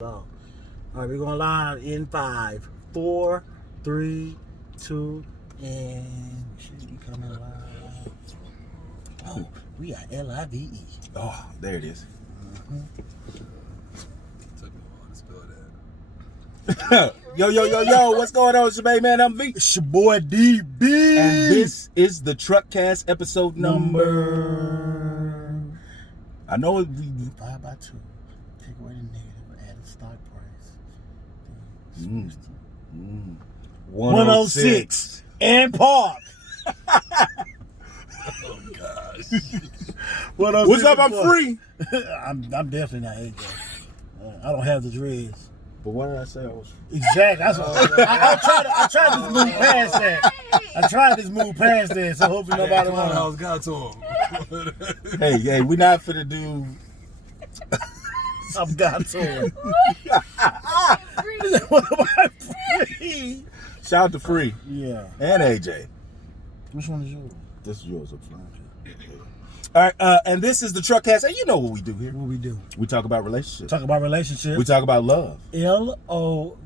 So, all right, we're going live in 5, 4, 3, 2, and should be coming live. Oh, we are LIVE. Oh, there it is. Took me a while to spell that. Yo, what's going on? It's your main man, I'm V. It's your boy DB. And this is the Truckcast episode number. I know we 5 by 2. Take away the negative, add a stock price. 106 and park. Oh gosh. What's up? I'm free. I'm definitely not AJ. I don't have the dreads. But what did I say? I was Exactly. That's what I tried to move past that. I tried to move past that, so hopefully nobody Come on, I wants. was got to him. Hey, we not finna do. I've got to him. What am I free? Shout out to Free Yeah. and AJ. Which one is yours? This is yours up front. All right, and this is the Truckcast. And you know what we do here. What we do? We talk about relationships. Talk about relationships. We talk about love. LOVE.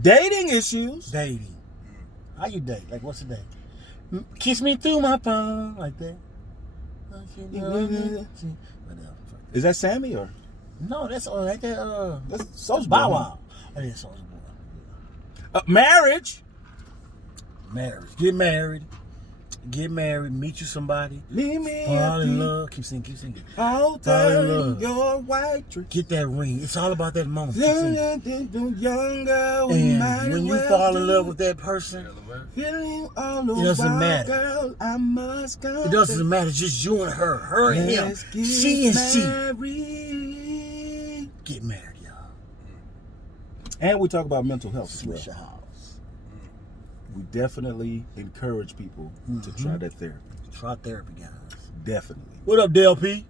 Dating issues. Dating. How you date? Like, what's the date? Kiss me through my phone. Like that. Whatever. Is that Sammy or? No, that's right there. That's Soulja Bow Boy. Wow. Oh, yeah, Soulja Boy. Marriage. Marriage. Get married. Meet you somebody. Leave me Fall in empty. love. Keep singing. I'll Fall in turn love. your white dress. Get that ring. It's all about that moment. Keep singing. Younger, we might And when you well fall in do. love with that person, Feeling all It doesn't over, matter. girl, I must go. it doesn't matter. It's just you and her. Her and him. Let's get She and she. married. Get married, y'all. And we talk about mental health as well. Switch your house. We definitely encourage people to try that therapy. Try therapy, guys. Definitely. What up, DLP?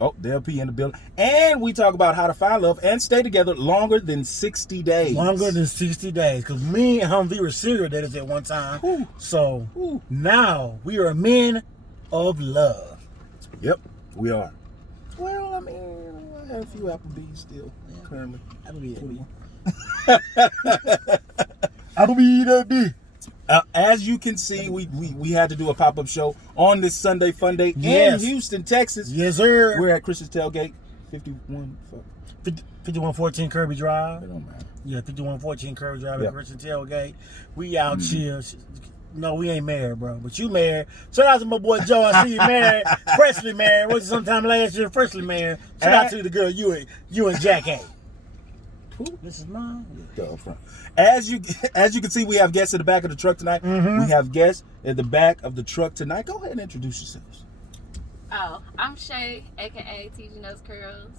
Oh, they'll be in the building. And we talk about how to find love and stay together longer than 60 days. Longer than 60 days. Because me and Humvee were serial daters at one time. Whew. So Whew. now we are men of love. Yep, we are. Well, I mean, I have a few Applebee's still currently. I believe that. As you can see, we had to do a pop-up show on this Sunday Fun Day Yes. in Houston, Texas. Yes, sir. We're at Chris's Tailgate, 51. 5114 Kirby Drive. It don't matter. Yeah, 5114 Kirby Drive Yep. at Christian Tailgate. We out here. No, we ain't married, bro. But you married. Shout out to my boy Joe. I see you married. Freshly married. Was it sometime last year? Freshly married. Shout out to the girl you and Jack A. Who? This is mine. Go up front. As you can see, we have guests in the back of the truck tonight. Mm-hmm. We have guests at the back of the truck tonight. Go ahead and introduce yourselves. Oh, I'm Shay, aka TG Nose Curls.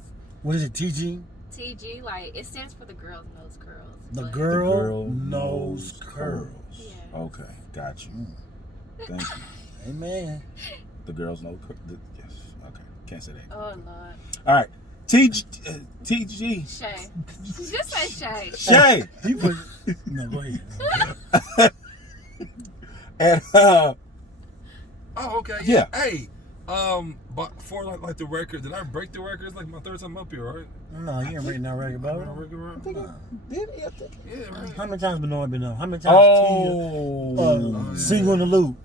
What is it, TG? TG, like, it stands for the Girls Nose Curls. The but- girl knows curls. Yeah. Okay, got you. Thank you. Amen. The girls know. Yes. Okay. Can't say that. Oh, Lord. All right. TG. Shay. Just say Shay. Shay. You put, no, go ahead. And Oh, okay. Yeah. Hey, but for like the record, did I break the record? It's like my third time up here, right? No, you ain't reading that record, Am I bro. breaking right? Yeah, right. How many times been on? How many times single in the loop?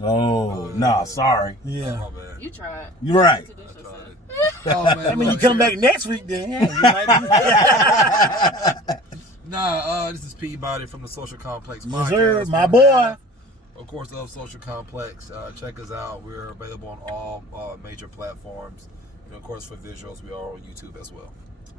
Oh, nah, sorry. Yeah. My bad. You tried. You're right. Introduce I tried yourself. it. Oh, man, I mean, you look, come yeah. back next week, then. Yeah, you might be. Nah, this is Peabody from the Social Complex Yes, sir, Podcast. my boy. Of course, of Social Complex. Check us out. We're available on all major platforms. And of course, for visuals, we are on YouTube as well.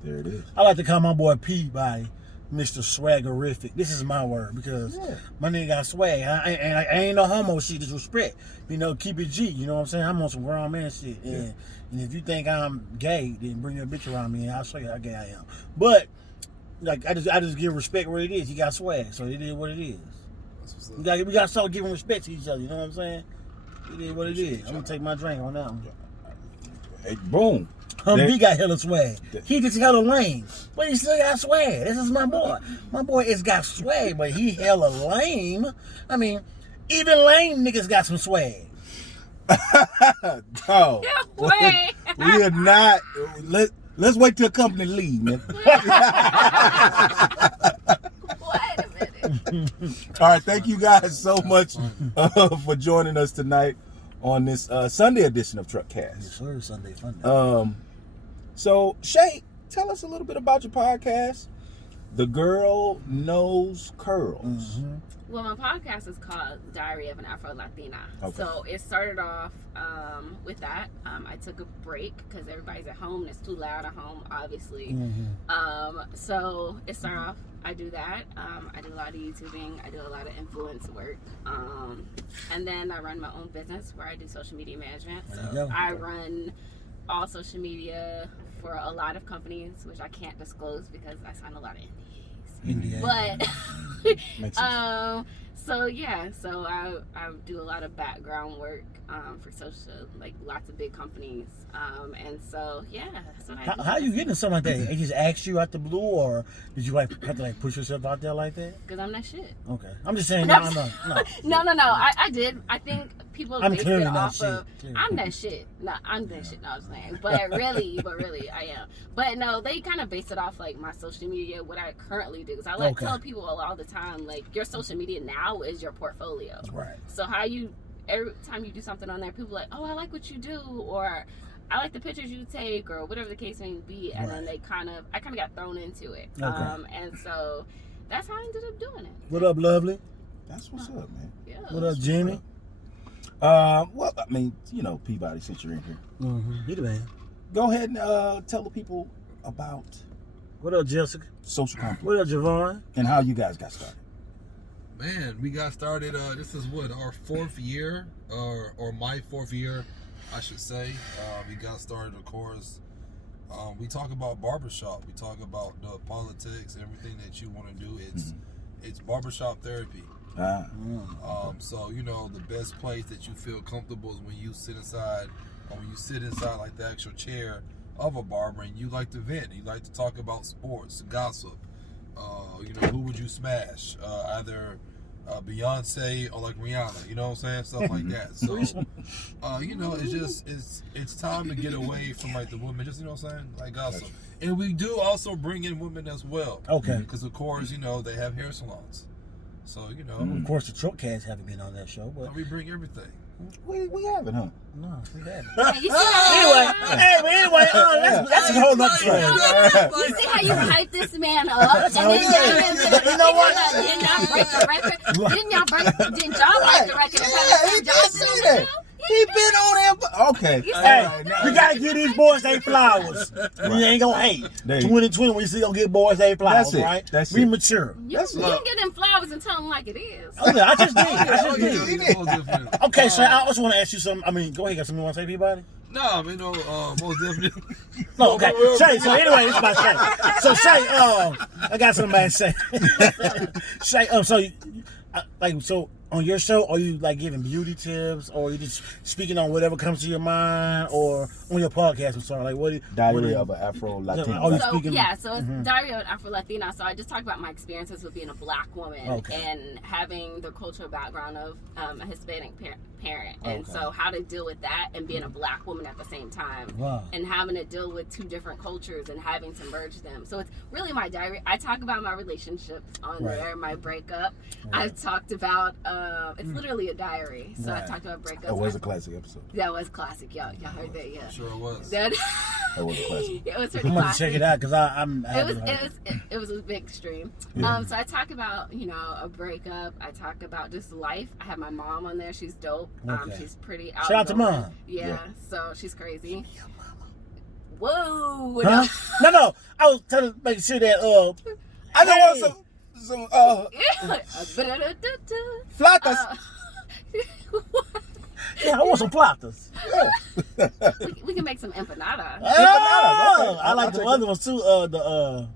There it is. I like to call my boy P by Mr. Swaggerific. This is my word because my nigga got swag. I ain't no homo shit. Just respect. You know, keep it G. You know what I'm saying? I'm on some grown man shit. And if you think I'm gay, then bring your bitch around me and I'll show you how gay I am. But like I just give respect where it is. He got swag, so it is what it is. That's what's up. We got to start giving respect to each other. You know what I'm saying? It is what it is. I'm gonna take my drink on that one. Hey, boom. He got hella swag. He just hella lame, but he still got swag. This is my boy. My boy has got swag, but he hella lame. I mean, even lame niggas got some swag. No. Wait. We are not. Let's wait till company leave, man. Wait a minute. All right, thank you guys so much for joining us tonight on this Sunday edition of Truckcast. Yes, sir. Sunday fun. So, Shay, tell us a little bit about your podcast, The Girl Knows Curls. Mm-hmm. Well, my podcast is called Diary of an Afro Latina. Okay. So it started off with that. I took a break because everybody's at home and it's too loud at home, obviously. Mm-hmm. So it started off, I do that. I do a lot of YouTubing. I do a lot of influence work. And then I run my own business where I do social media management. There you So go. I run all social media for a lot of companies, which I can't disclose because I sign a lot of NDAs. India. But Makes sense. so I do a lot of background work for social, like lots of big companies, and so that's what I do. How you getting something like that? They just asked you out the blue, or did you have to push yourself out there like that? Because I'm that shit. Okay, I'm just saying. No. No. No. I did. I think people I'm base clearly it not off shit. of. I'm that shit. No, I'm that shit. No, I'm saying. But really, I am. But no, they kind of base it off like my social media, what I currently do. Because I tell people all the time, like your social media now is your portfolio. Right. So every time you do something on there, people are like, oh, I like what you do, or I like the pictures you take, or whatever the case may be. And then I kind of got thrown into it. Okay. And so that's how I ended up doing it. What up, lovely? That's what's up, man. Yeah. What up, Jimmy? Well, I mean, Peabody, since you're in here, Mm-hmm. You the man. go ahead and tell the people about What up, Jessica? Social Complex What up, Javon? and how you guys got started. Man, we got started. This is our fourth year, or my fourth year, I should say. We got started, of course. We talk about barbershop. We talk about the politics, everything that you want to do. It's barbershop therapy. So the best place that you feel comfortable is when you sit inside, or when you sit inside like the actual chair of a barber, and you like to vent. You like to talk about sports, gossip. Who would you smash? Either Beyonce or like Rihanna. You know what I'm saying? Stuff like that. So, it's time to get away from like the women. Just, you know what I'm saying? Like gossip. And we do also bring in women as well. Okay. Because of course, they have hair salons. So, Of course, the truck cats haven't been on that show, but we bring everything. We haven't, huh? no, we haven't. Yeah, you see Anyway, that's a whole nother story. You see how you hype this man up, and then You know what? Didn't y'all break the record? Didn't y'all break the record? I see that. He been on there. Okay. Hey, we gotta give these boys their flowers. We ain't gonna hate. 2020, we still gonna give boys their flowers, That's it. right? That's we it. mature. You can get them flowers and tell them like it is. Okay, I just did. Okay, so I also want to ask you something. I mean, go ahead. Got something you want to say, Peabody? No, I mean, most definitely. No, okay. Shay, so anyway, it's about Shay. So Shay, I got something to say. Shay, so on your show, are you like giving beauty tips, or are you just speaking on whatever comes to your mind, or on your podcast? I'm sorry, like what? Diary of an Afro Latina. Oh, So it's Diary of an Afro Latina. So I just talk about my experiences with being a black woman and having the cultural background of a Hispanic parent, and so how to deal with that and being a black woman at the same time, and having to deal with two different cultures and having to merge them. So it's really my diary. I talk about my relationships on there, my breakup. I've talked about it's literally a diary. So I talked about breakups. That was a classic episode. That was classic. Y'all heard that? Yeah. Sure it was. That was a classic. It was pretty I'm gonna classic. check it out because It was a big stream. So I talk about a breakup. I talk about just life. I have my mom on there. She's dope. She's pretty outgoing. Shout out to mom. Yeah. So she's crazy. Whoa. Huh? No. I was trying to make sure that I don't want some flatas. Yeah, I want some platters. We can make some empanadas. Oh, I like the other ones too.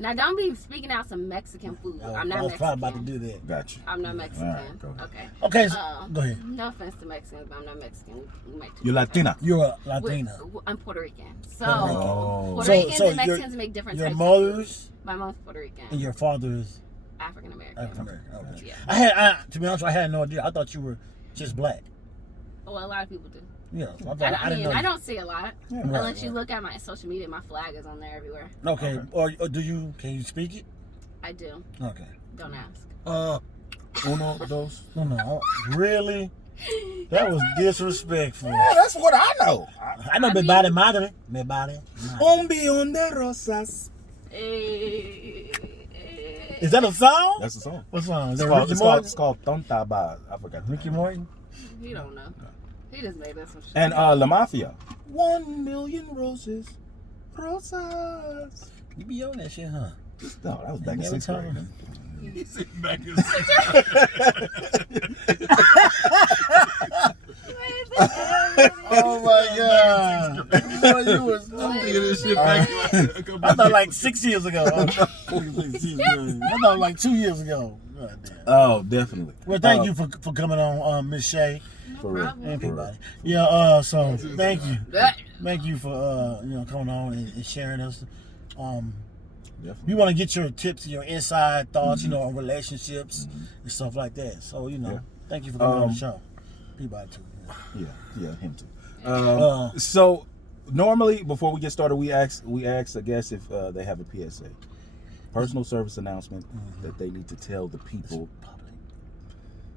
Now, don't be speaking out some Mexican food. I'm not I was Mexican. probably about to do that. Gotcha. I'm not Mexican. Right, go ahead. Okay, so, go ahead. No offense to Mexicans, but I'm not Mexican. We make You're Latina. You're a Latina. I'm Puerto Rican. So, Oh. Puerto Ricans and Mexicans make different your types mother's, of food. My mom's Puerto Rican. and your father's African American. African American. Okay. Yeah. To be honest, I had no idea. I thought you were just black. Well, a lot of people do. Yeah. I don't see a lot. Yeah. Unless you look at my social media, my flag is on there everywhere. Okay. Or can you speak it? I do. Okay. Don't ask. Uno, dos. No. Really? That was disrespectful. Yeah, that's what I know. I know me body, madre. Me body. Un billón de rosas. Is that a song? That's the song. What song? Is It's that called, Ricky it's, Martin? called, it's called Tonta Ba. I forgot. Ricky Martin? He don't know. He just made that some shit. And La Mafia. 1 million roses. Rosas. You be on that shit, huh? No, that was back in Never 6th grade. told He's sitting back in Oh my God! Boy, you was thinking this shit back like a couple I thought like 6 years ago. I thought like 2 years ago. God damn. Oh, definitely. Well, thank you for coming on, Miss Shay. For real. problem. And everybody. Yeah. So thank you. Thank you for coming on and sharing us. Definitely. We want to get your tips, your inside thoughts, on relationships and stuff like that. So thank you for coming on the show. Peabody too. Yeah, him too. So normally before we get started, we ask I guess if they have a PSA, personal service announcement that they need to tell the people.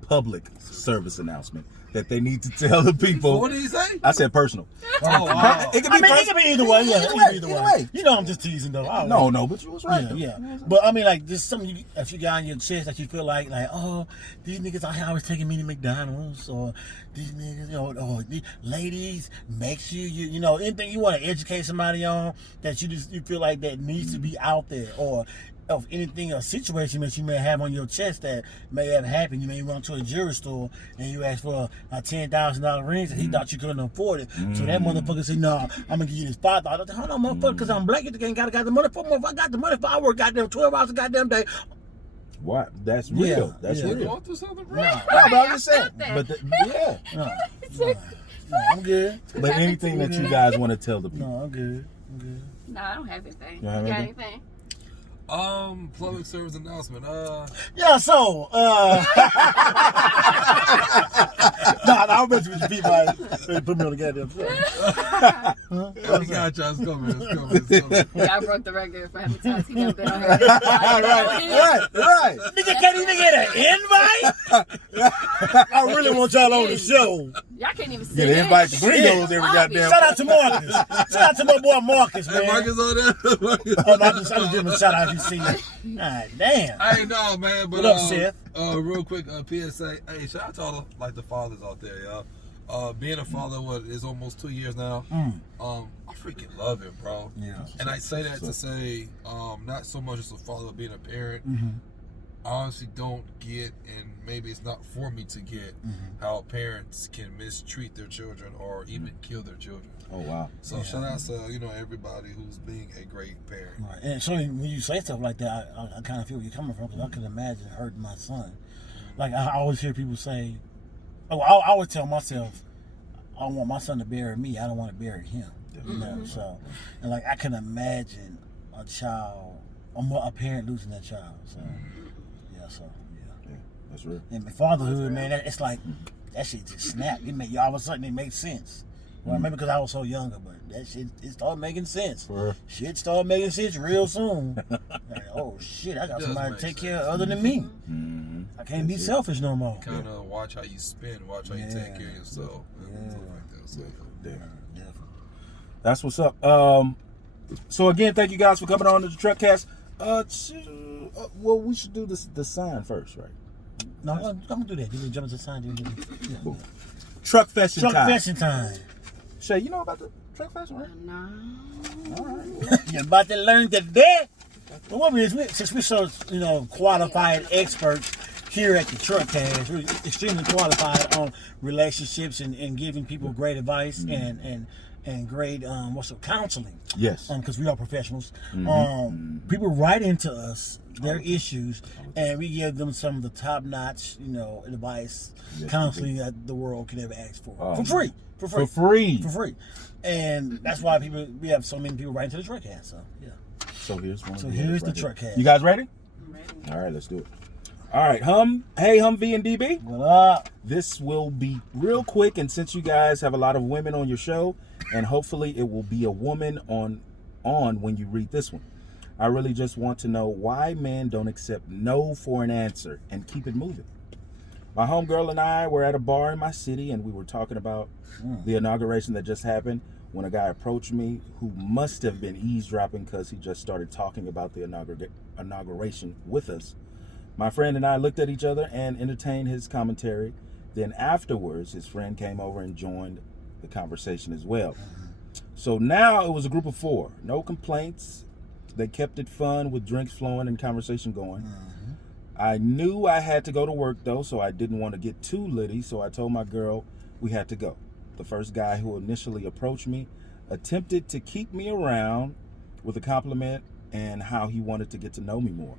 Public service announcement that they need to tell the people. What did he say? I said personal. Oh, wow. It could be it could be either way. Yeah, Either it way, could be either way. I'm just teasing though. No, but you was right. Yeah. But I mean, like, just something if you got on your chest that you feel like, oh, these niggas out here always taking me to McDonald's, or these niggas, or these ladies, make sure you anything you want to educate somebody on that you feel like that needs to be out there, or of anything, a situation that you may have on your chest that may have happened. You may run to a jewelry store and you ask for a $10,000 ring and he thought you couldn't afford it. So that motherfucker said, "No, I'm gonna give you this $5,000." Hold on, motherfucker, because I'm black. You ain't got the money for me. If I got the money for, I work goddamn 12 hours a goddamn day. What? That's real. That's yeah. You real. going through something, bro? No, but I'm just saying. Right, But No, I'm good. But anything that you guys want to tell the people. No, I'm good. No, I don't have anything. You don't have got anything? anything? Public service announcement. Yeah, so I'm messing with you people. Put me on the goddamn show. We got y'all. It's coming. Yeah, I broke the record for hepatitis. He never been on here. Right. Nigga can't even get an invite. I really want y'all on the show. Y'all can't even see Get an invite to bring those every goddamn. Shout out to Marcus. Shout out to my boy Marcus, man. Marcus on there. I just give him a shout out if you see me. God damn. I ain't know, man. But What up, Seth? Real quick, PSA. Hey, shout out to all the fathers out there, y'all. Being a father, is almost 2 years now. I freaking love it, bro. Yeah. And I say that to say, not so much as a father, but being a parent. I honestly don't get, and maybe it's not for me to get, how parents can mistreat their children or even kill their children. Oh wow. So shout out to everybody who's being a great parent. Right. And so when you say stuff like that, I kind of feel where you're coming from, because I can imagine hurting my son. Like, I always hear people say, I always tell myself, I want my son to bury me. I don't want to bury him. So, and like, I can imagine a parent losing that child. So, yeah. That's real. And fatherhood, man, it's like that shit just snapped. All of a sudden it makes sense. Well, maybe because I was so younger, but that shit, it started making sense. Shit started making sense real soon. Like, oh shit, I got somebody to take care of other than me. I can't be selfish no more. Kind of watch how you spend, watch how you take care of yourself. Stuff like that. So, Definitely. That's what's up. So again, thank you guys for coming on to the Truckcast. Well, we should do the sign first, right? No, I'm gonna do that. You jump to the sign. Cool. Truck feshing Truck time. fishing time. Shay, you know about the truck feshing, right? No. All right. You're about to learn today. But what we is, since we're so qualified experts here at the Truckcast, we're extremely qualified on relationships and giving people great advice and great counseling. Yes. Because we are professionals. People write into us their issues, and we give them some of the top-notch, advice, counseling that the world can ever ask for. For free. For free. And that's why we have so many people writing to the Truckcast. So, yeah. So here's one. So here's the Truckcast. You guys ready? I'm ready. All right, let's do it. All right, hey Humvee and DB. What up? This will be real quick, and since you guys have a lot of women on your show, and hopefully it will be a woman on when you read this one, I really just want to know why men don't accept no for an answer and keep it moving. My homegirl and I were at a bar in my city, and we were talking about the inauguration that just happened when a guy approached me who must have been eavesdropping because he just started talking about the inauguration with us. My friend and I looked at each other and entertained his commentary. Then afterwards, his friend came over and joined the conversation as well. So now it was a group of 4. No complaints. They kept it fun with drinks flowing and conversation going. I knew I had to go to work though, so I didn't want to get too litty, so I told my girl we had to go. The first guy who initially approached me attempted to keep me around with a compliment and how he wanted to get to know me more.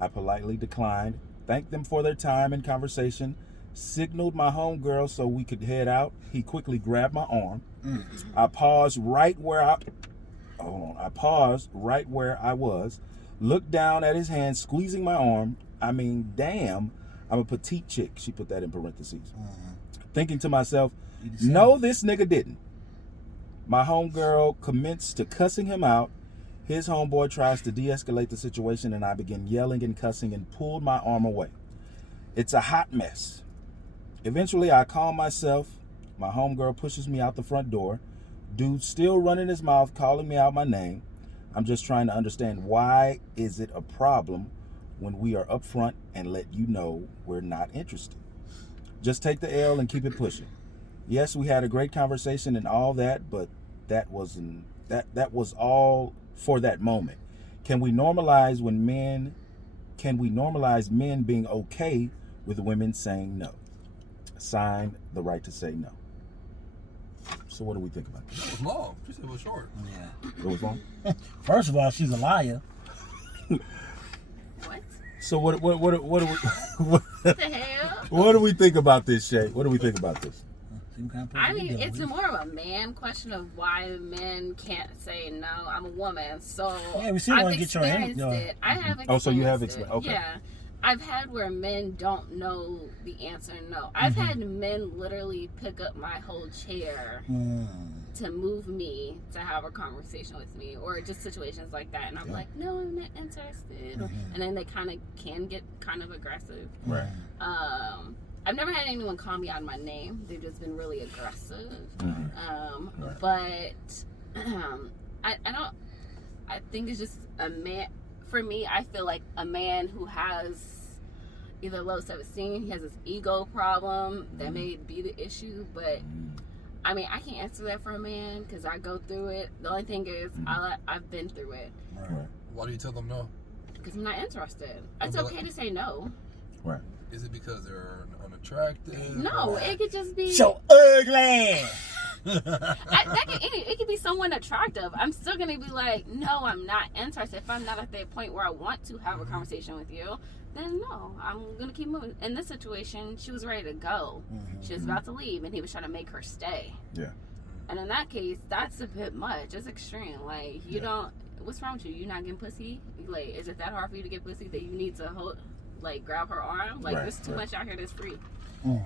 I politely declined, thanked them for their time and conversation, signaled my homegirl so we could head out. He quickly grabbed my arm. I paused right where I was, looked down at his hand, squeezing my arm. I mean, damn, I'm a petite chick. She put that in parentheses. Thinking to myself, no, this nigga didn't. My homegirl commenced to cussing him out. His homeboy tries to de-escalate the situation, and I begin yelling and cussing and pulled my arm away. It's a hot mess. Eventually, I calm myself. My homegirl pushes me out the front door. Dude still running his mouth, calling me out my name. I'm just trying to understand, why is it a problem when we are upfront and let you know we're not interested? Just take the L and keep it pushing. Yes, we had a great conversation and all that, but that was all for that moment. Can we normalize men being okay with women saying no? Signed, the right to say no. So what do we think about this? That was long. She said it was short. Yeah. It was long? First of all, she's a liar. What? So what do we What the hell? what do we think about this, Shay? What do we think about this? I mean, it's more of a man question of why men can't say no. I'm a woman, so yeah, we still want to get your experienced it. I have experienced Oh, so you have experienced? Okay. Yeah. I've had where men don't know the answer no. I've had men literally pick up my whole chair to move me to have a conversation with me, or just situations like that. And I'm like, no, I'm not interested. And then they can get kind of aggressive. Right. I've never had anyone call me out of my name. They've just been really aggressive. Right. But I think it's just a man. For me, I feel like a man who has either low self-esteem, he has this ego problem, that may be the issue. But I mean, I can't answer that for a man because I go through it. The only thing is, I've been through it. Right. Why do you tell them no? Because I'm not interested. It's okay to say no. Right. Is it because they're unattractive? No, it could just be so ugly. it could be someone attractive. I'm still gonna be like, no, I'm not interested. If I'm not at that point where I want to have a conversation with you, then no, I'm gonna keep moving. In this situation, she was ready to go. She was about to leave, and he was trying to make her stay. Yeah. And in that case, that's a bit much. It's extreme. Like, you don't. What's wrong with you? You're not getting pussy? Like, is it that hard for you to get pussy that you need to grab her arm? Like, there's too much out here that's free. Well,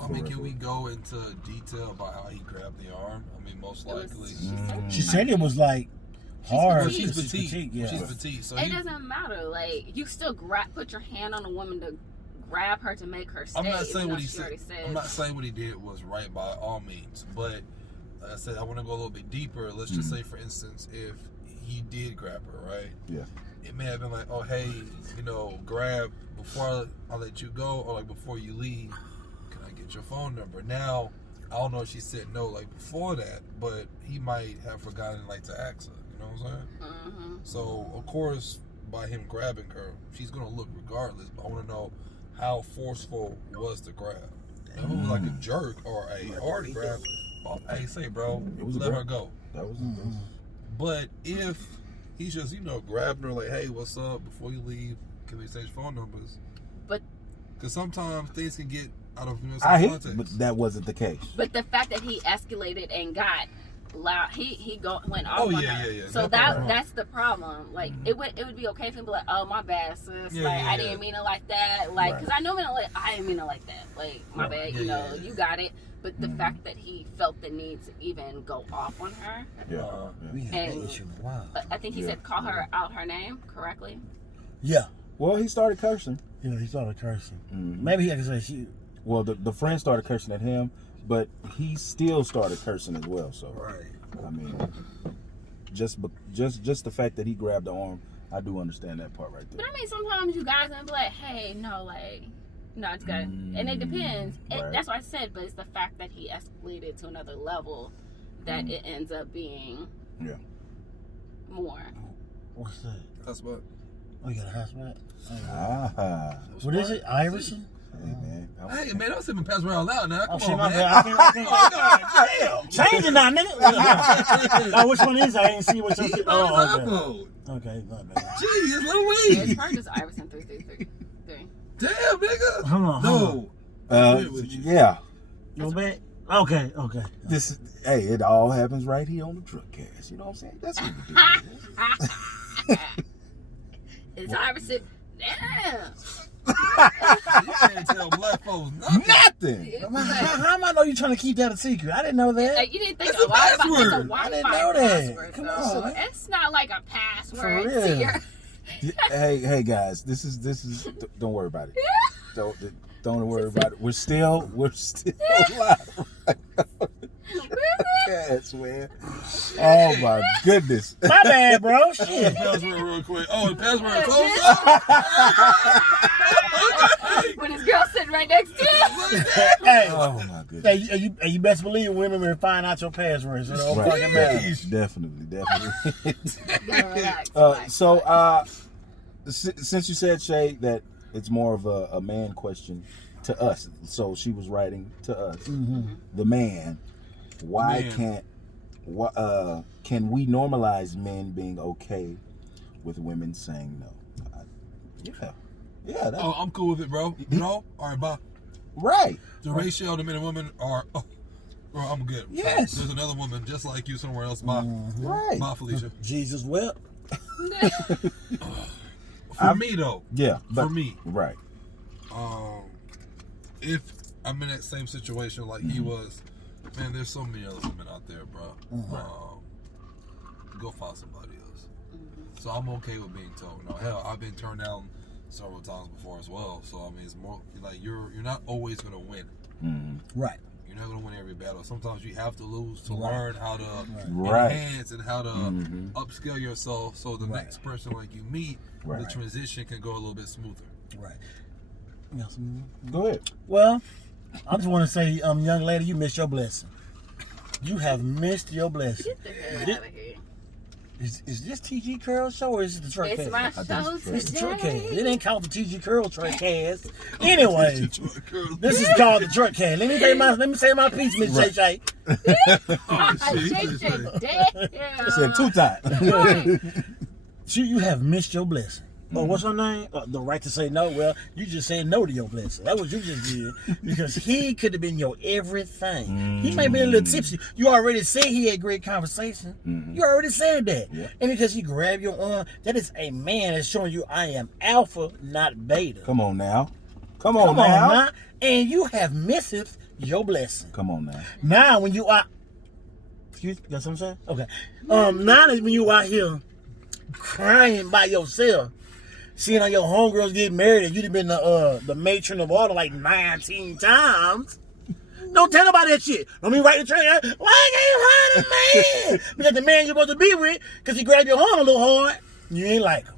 I mean, can we go into detail about how he grabbed the arm? I mean, most likely. She said it was like hard. Well, she's petite. Yeah. She's petite. So it doesn't matter. Like, you still put your hand on a woman to grab her to make her stay. I'm not saying what he said. I'm not saying what he did was right by all means, but like I said, I want to go a little bit deeper. Let's just say, for instance, if he did grab her, right? Yeah. It may have been like, oh, hey, grab before I let you go, or like before you leave, can I get your phone number? Now, I don't know if she said no like before that, but he might have forgotten like to ask her. You know what I'm saying? So of course, by him grabbing her, she's gonna look regardless. But I want to know how forceful was the grab. If it was like a jerk or a hard grab, hey, say bro, let her go. That was But if he's just grabbing her like, hey, what's up? Before you leave, can we exchange phone numbers? But because sometimes things can get out of I hate, context. but that wasn't the case. But the fact that he escalated and got loud. He went off on her. Yeah. So that's the problem. Like it would be okay for him to be like, oh my bad, sis. I didn't mean it like that. Like because I know men are like, I didn't mean it like that. Like my bad. You got it. But the fact that he felt the need to even go off on her. And I think he said call her out her name correctly. Yeah. Well, he started cursing. Yeah, he started cursing. Mm-hmm. Maybe he had to say she. Well, the friend started cursing at him, but he still started cursing as well. So, I mean, just the fact that he grabbed the arm, I do understand that part right there. But I mean, sometimes you guys gonna be like, hey, no, like, no, it's good, and it depends. That's what I said, but it's the fact that he escalated to another level that it ends up being more. What's that? Husband. Oh, you got a husband? What is it? Iverson? Hey man, don't sit and pass around loud now. Come on, man. I can't. Change it now, nigga. Oh, which one is it? I ain't see what your shit. Oh, okay. Not bad. Gee, it's Lil Wayne. It's probably just Iverson 333. Damn, nigga. Hold on. Yeah. You bet? Okay. Hey, it all happens right here on the truck cast. You know what I'm saying? That's what we do. It's Iverson. Damn. You can't tell black folks nothing. How am I know you trying to keep that a secret? I didn't know that. You didn't think it's a password. It's a Wi-Fi I didn't know that. password. Come on. It's not like a password. For real. To your... hey guys, this is. Don't worry about it. Don't worry about it. We're still live right now. Cats, man. Oh my goodness. My bad, bro. Shit. Password real quick. Oh, the password closed up. When his girl sitting right next to him. Hey. Oh my goodness. Hey, you best believe women will find out your passwords. So don't fucking matter. Definitely. Relax. Since you said, Shay, that it's more of a man question to us, so she was writing to us. Mm-hmm. The man. Can we normalize men being okay with women saying no? Yeah. I'm cool with it, bro. No, all right, bye. Right. The ratio of the men and women are. Oh, bro, I'm good. Yes. There's another woman just like you somewhere else. Bye. Right. Bye, Felicia. Jesus wept. For me though. Yeah. For me. Right. If I'm in that same situation like he was. Man, there's so many other women out there, bro. Go find somebody else. So I'm okay with being told no. Hell, I've been turned down several times before as well. So I mean, it's more like you're not always gonna win. Right. You're not gonna win every battle. Sometimes you have to lose to learn how to enhance and how to upscale yourself. So the next person like you meet, the transition can go a little bit smoother. Right. Go ahead. Well, I just want to say, young lady, you missed your blessing. You have missed your blessing. Get the hell out of here. Is this TG Curl show or is it the truck cast? It's my show It's the truck today. cast. It ain't called the TG Curl truck cast. Anyway, this is called the truck cast. Let me say my piece, Miss Shay Shay. I said 2 times. You have missed your blessing. Oh, what's her name? The right to say no. Well, you just said no to your blessing. That's what you just did. Because he could have been your everything. He may have been a little tipsy. You already said he had great conversation. You already said that. Yeah. And because he grabbed your arm, that is a man that's showing you I am alpha, not beta. Come on now. Come on now. And you have missed your blessing. Come on now. Now when you are... Excuse me? Got something to say? Okay. Now that when you out here crying by yourself, seeing how your homegirls get married and you've been the matron of order like 19 times. Don't tell nobody that shit. Don't be writing the train. Why can't you hide a man? Because the man you're supposed to be with, because he grabbed your arm a little hard, you ain't like him.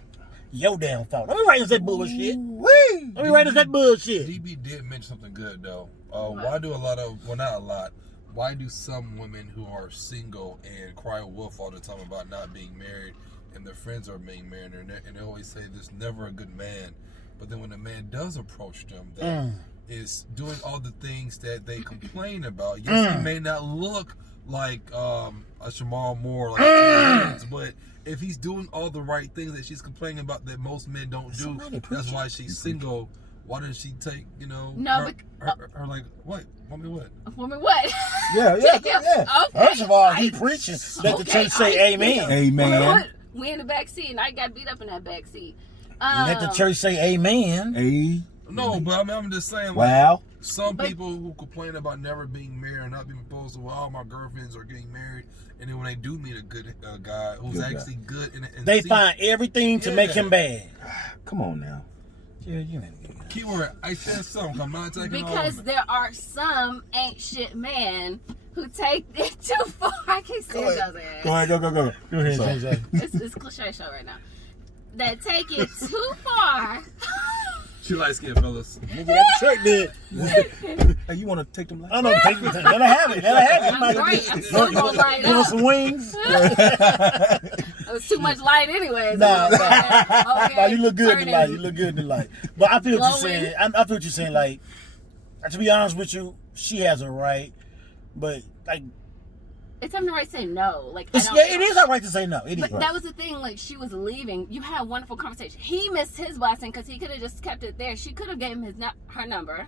Your damn fault. Don't be writing that bullshit. Don't be writing that bullshit. DB did mention something good though. Why do not a lot, why do some women who are single and cry wolf all the time about not being married and their friends are being married, and they always say there's never a good man, but then when a man does approach them that is doing all the things that they complain about, yes, he may not look like a Jamal Moore, but if he's doing all the right things that she's complaining about that most men don't do, that's why she's single why didn't she take, No, her like, what? Woman what? Woman what? Yeah. Okay. First of all, he preaching. Let the church say amen. Amen. We in the back seat, and I got beat up in that back seat. Let the church say amen. No, but I'm just saying, like, Wow. some people who complain about never being married or not being proposed to, well, all my girlfriends are getting married, and then when they do meet a good guy who's Good actually good, and They find everything to make him bad. Come on now. Keyword, I said something. I'm not taking because there are some ain't shit men who take it too far. I can't say it doesn't. Go ahead. Go ahead, JJ. It's cliche show right now. That take it too far. She light skinned fellas. Nigga, that trick did. Hey, you want to take them? I don't know. Let her have it. I'm great. I'm still gonna light Give us up. some wings. It was too much light anyways. Nah, Okay, you look good in the light. turning. You look good in the light. But I feel what you're Glowing. saying. I feel what you're saying. Like, to be honest with you, she has a right. But like, It's having the right to say no. Like, it is her right to say no. It is. But that was the thing. Like, she was leaving. You had a wonderful conversation. He missed his blessing because he could have just kept it there. She could have gave him her number,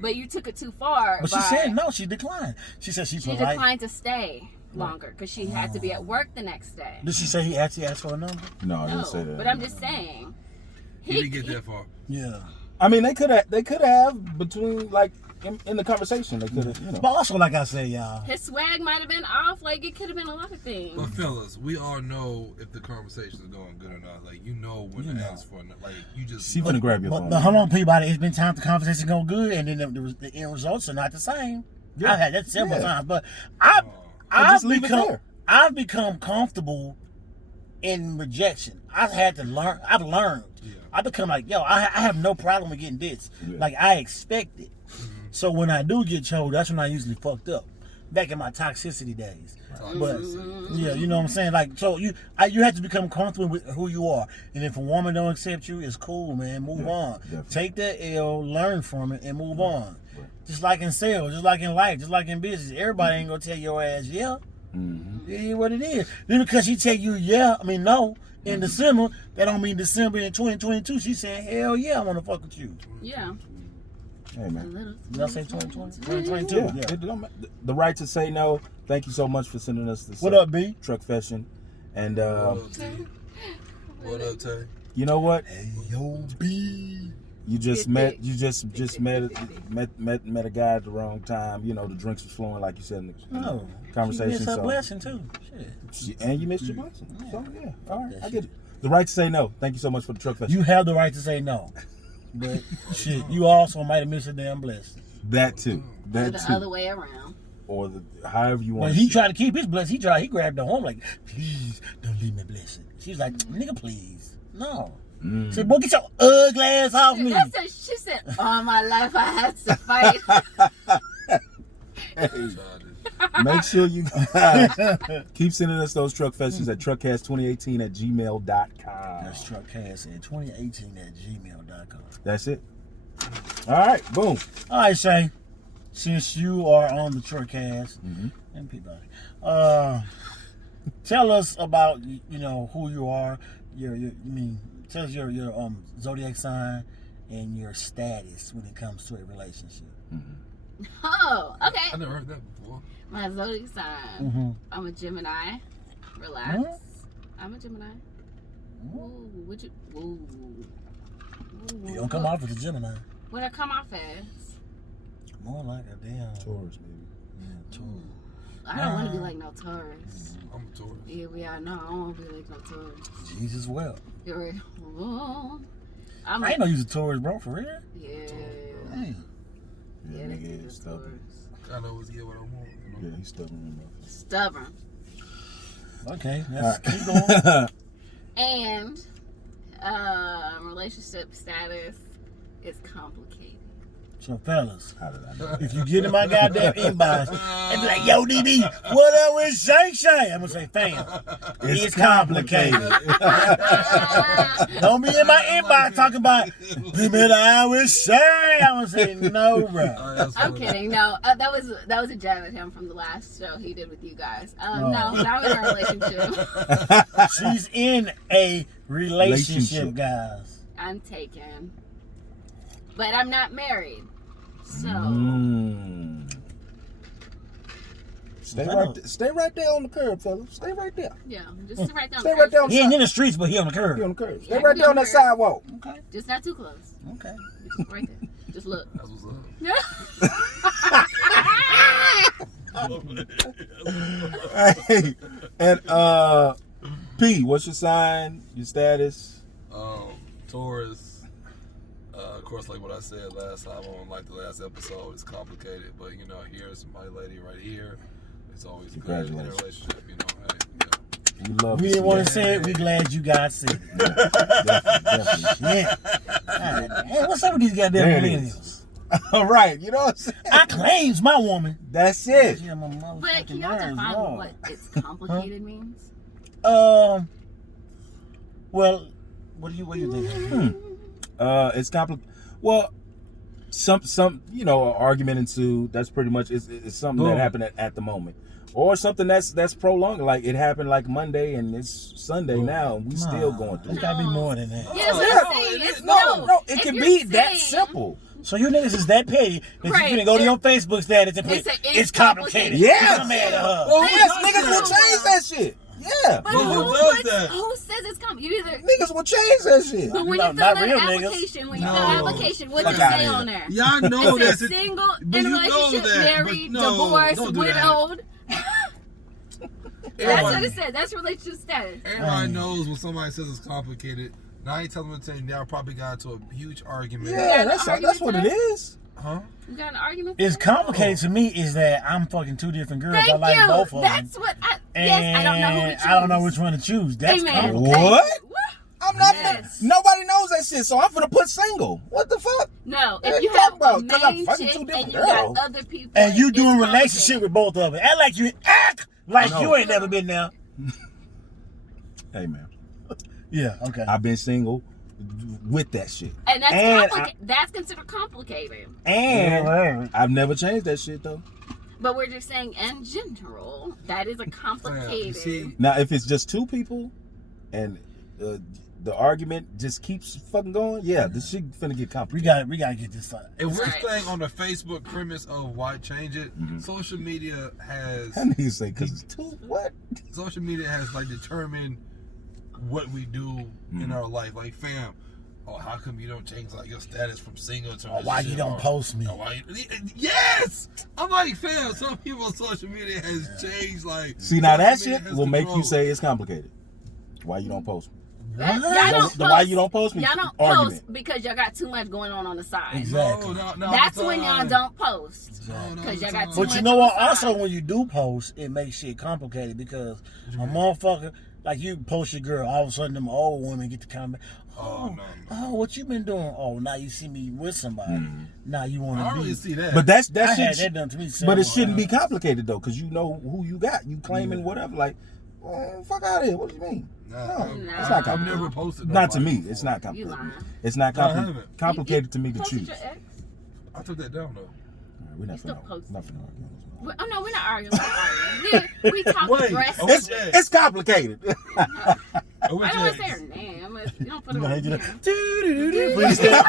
but you took it too far. But she said no. She declined. She said she declined to stay longer because she had to be at work the next day. Did she say he actually asked for a number? No, I didn't say that. But I'm just saying. He didn't get that far. Yeah. I mean, they could have between like in the conversation. They could have, But also, like I say, y'all, his swag might have been off. Like, it could have been a lot of things. But fellas, we all know if the conversation is going good or not. Like, when to ask for it. Like, you just. She gonna grab your phone. But hold on, Peabody. It's been time the conversation go good, and then the end results are not the same. Yeah. I've had that several times, but I've become comfortable in rejection. I've learned. Yeah. I become like, yo, I have no problem with getting this. Yeah. Like, I expect it. So when I do get chose, that's when I usually fucked up. Back in my toxicity days. But yeah, you know what I'm saying? Like, so you have to become comfortable with who you are. And if a woman don't accept you, it's cool, man. Move on. Definitely. Take that L, learn from it, and move on. Right. Just like in sales, just like in life, just like in business. Everybody ain't gonna tell your ass yeah. Mm-hmm. It is what it is. Then because she tell you no in December, that don't mean December in 2022. She saying, hell yeah, I wanna fuck with you. Yeah. Hey, man. Did I say 2020? 2022? Yeah. The right to say no. Thank you so much for sending us this. What up, B? Truck Fashion. And What up, Tay? you know what? Hey, yo, B. You just met a guy at the wrong time. You know, the drinks was flowing like you said in the conversation. She missed her so blessing too. Shit. And you missed your blessing. So yeah, all right, I get it. The right to say no. Thank you so much for the Truck Fashion. You have the right to say no. But shit, you also might have missed a damn blessing. That too. Or the other way around. Or however you want. When he tried to keep his blessing, he grabbed the home like, please don't leave me blessing. She's like, nigga, please. No. She said, boy, get your ugly ass off me. She said, all my life I had to fight. Hey, make sure you guys keep sending us those truck fashions at truckcast2018@gmail.com. That's truckcast2018@gmail.com. That's it. All right, boom. All right, Shay. Since you are on the Truckcast and Peabody, tell us about who you are. Tell us your zodiac sign and your status when it comes to a relationship. Oh, okay. I never heard that before. My zodiac sign. I'm a Gemini. Relax. I'm a Gemini. Ooh, would you? Ooh. You don't come off as a Gemini. What I come off as? More like a damn Taurus, baby. Yeah, Taurus. I don't want to be like no Taurus. I'm a Taurus. Yeah, we are. No, I don't want to be like no Taurus. Jesus, well. You're right. Oh, I ain't know you was a Taurus, bro. For real? Yeah. Hey. Yeah, nigga is stubborn. I know what's what I want. Yeah, he's stubborn. Stubborn. Okay, let's keep going. And relationship status is complicated. So, fellas, How did I know? if you get in my goddamn inbox and be like, yo, DD, what up with Shay Shay? I'm going to say, fam, it's complicated. Don't be in my inbox talking about, give me the eye with Shay. I'm going to say, no, bro. I'm kidding. No, that was a jab at him from the last show he did with you guys. No, now we're in a relationship. She's in a relationship, guys. I'm taken. but I'm not married. So stay right there on the curb, fella. Stay right there. yeah, just right down. Stay right there. He ain't in the streets, but he on the curb. He on the curb. Stay Yeah, right he there on on the that curb. sidewalk. Okay. Just not too close. Okay. Just right there. Just look. That's what's up. Hey, and P, what's your sign? Your status? Taurus. Of course, like what I said last time on like the last episode, it's complicated, but you know, here's my lady right here. It's always good in a relationship, you know. Hey, yeah. You love. We didn't want to say it. We glad you guys said it. Definitely. Yeah. Hey, what's up with these goddamn millennials? All right, you know what I'm saying? I claims my woman. That's it. Yeah, my But motherfucking can y'all nerves, define Lord. what it's complicated means? Well, what do you think? It's complicated. Well, some you know, an argument ensued. That's pretty much it's something that happened at the moment, or something that's prolonged. Like it happened like Monday and it's Sunday now, and we still going through. It's gotta be more than that. Yes, I'm saying. It's No, it if can you're be that saying- simple. So you niggas is that petty that Right. you finna go to your Facebook status and put It's it's complicated. Yes. I'm mad at her. Well, yes, Who niggas will does change that shit. Yeah, But Well, who who does puts- that? Who says it's complicated? You either niggas will change that shit. but when No, you fill not out an real niggas. application, when you No. fill out an application, what Fuck does it outta say here. on there? Y'all know It that's says it. single, But in you know relationship, that. married, But no, divorced, don't do that. widowed. That's what Everybody- it said. That's relationship status. Everybody knows when somebody says it's complicated. Now I ain't telling them to say now probably got into a huge argument. Yeah, an that's argument what it today? is. Huh? You got an argument? It's today? complicated to me is that I'm fucking two different girls. Thank I like you. both of them. That's what I. Yes, I don't know who to choose. I don't know which one to choose. That's Amen. complicated. What? Woo. I'm not. Yes. Nobody knows that shit, so I'm gonna put single. What the fuck? No, What if you you have talking about? a 'Cause I'm main fucking chick two and different you girls. got other people, And you it's doing complicated. relationship with both of them. Act like No. you ain't never been there. Hey man, Yeah, okay. I've been single with that shit, And that's And complicated. That's considered complicated. And I've never changed that shit though. But we're just saying, in general, that is a You complicated. see, Now, if it's just two people, and the argument just keeps fucking going, yeah, this shit finna get we complicated. got to get this side. if we're Right. staying on the Facebook premise of why change it, social media has That nigga say, cause it's two. What? social media has like determined what we do in our life. Like, fam, oh, how come you don't change like your status from single to Or why you relationship, don't or- post me? or why you- yes, I'm like, fam. Some people's social media has changed. Like, See, now that social media shit has will make you control. say it's complicated. Why you don't post me? Y'all What? don't Why you don't post me? Y'all don't Argument. post because y'all got too much going on the side. Exactly. No, That's when y'all don't post. No, Because y'all got too But much you know on what? the side. Also, when you do post, it makes shit complicated because a motherfucker, like you post your girl, all of a sudden them old women get to comment, Oh, no. oh, what you been doing? Oh, now you see me with somebody. Now you want I to don't be. really see that. But that I had shit. that done to me. But it several shouldn't be times. complicated though, cause you know who you got. You claiming whatever. Like, fuck out of here. What do you mean? Nah, No, No. it's not I've complicated. never posted. Not to nobody me. It's before. not You complicated. lying. It's not No, I haven't. complicated to me to Posted choose. your ex? I took that down though. We're not You still finna post. not finna argue on this, man. Oh no, we're not arguing. We're not arguing. We talk Wait, aggressive. okay. It's complicated. I I don't want to say her name. But you don't put her You know, on they do here. that. Doo-doo-doo-doo. Please stand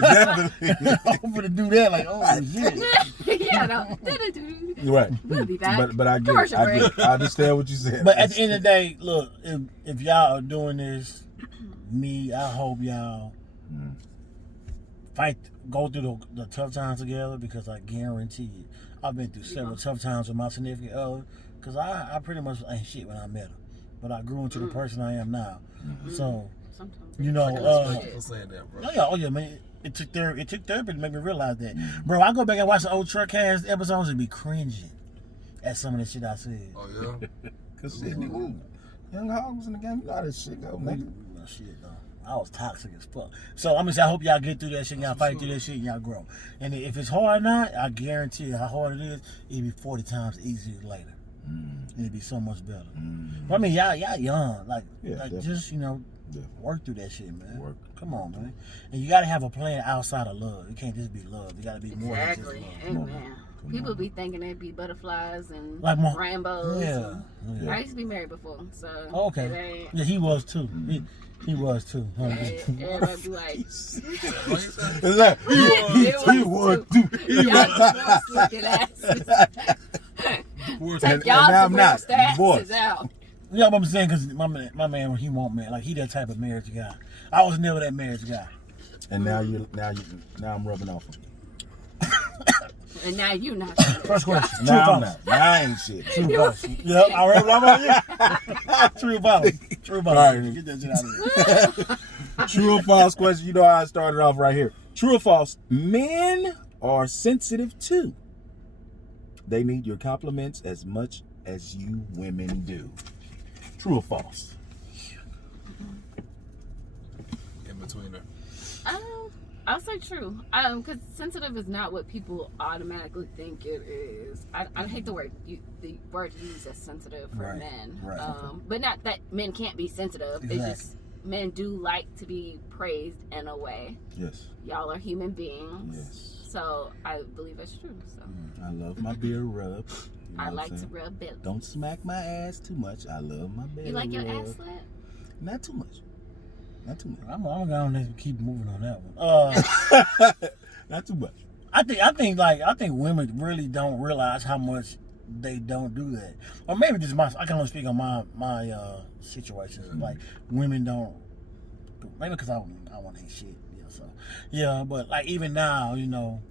Definitely. I'm gonna do that. Like, oh shit. Yeah, no. You're right. We'll be back. But I get it. Commercial I get it. break. I understand what you said. But at the end of the day, look, if y'all are doing this, I hope y'all go through the tough times together, because I guarantee you, I've been through several tough times with my significant other, because I pretty much ain't shit when I met her, but I grew into the person I am now. So, Sometimes. you know, Thank you for saying that, bro. oh yeah, man. It took therapy to make me realize that. Bro, I go back and watch the old Truckcast episodes and be cringing at some of the shit I said. Oh yeah. Cause shit, nigga, young hogs in the game, you know how this shit go, nigga. Well, shit, though. I was toxic as fuck. So I'm gonna say, I hope y'all get through that shit, and y'all fight through that shit, and y'all grow. And if it's hard or not, I guarantee you how hard it is, it'll be 40 times easier later. It'll be so much better. But I mean, y'all young, like definitely. just Yeah. work through that shit, man. Work. Come on, man. And you gotta have a plan outside of love. It can't just be love. You gotta be more than just Exactly. love. Amen. People be thinking it'd be butterflies and like rainbows. Yeah. I used to be married before, so okay. Yeah, he was too. He was too. Everybody be like, he was too. Take y'all now I'm not. stats out. Yeah, I'm saying because my man, he won't man. Like he that type of marriage guy. I was never that marriage guy. And now I'm rubbing off on you. And now you not. First question. Now I'm not. Now I ain't shit. True false. Yep, I already love on you. True false. True false. All right. Get that shit out of here. True or false question. You know how I started off right here. True or false? Men are sensitive too. They need your compliments as much as you women do. True or false? In between her. I'll say true. Because sensitive is not what people automatically think it is. I hate the word used as sensitive for men. Right. But not that men can't be sensitive. Exactly. It's just men do like to be praised in a way. Yes. Y'all are human beings. Yes. So I believe it's true. So I love my beer rub. You know I like to rub belly. Don't smack my ass too much. I love my belly. You like your rub. ass slapped? Not too much. Not too much. I'm gonna keep moving on that one. Not too much. I think women really don't realize how much they don't do that, or maybe just I can only speak on my situations. Like women don't, maybe because I want to hate shit. Yeah, but like even now, you know,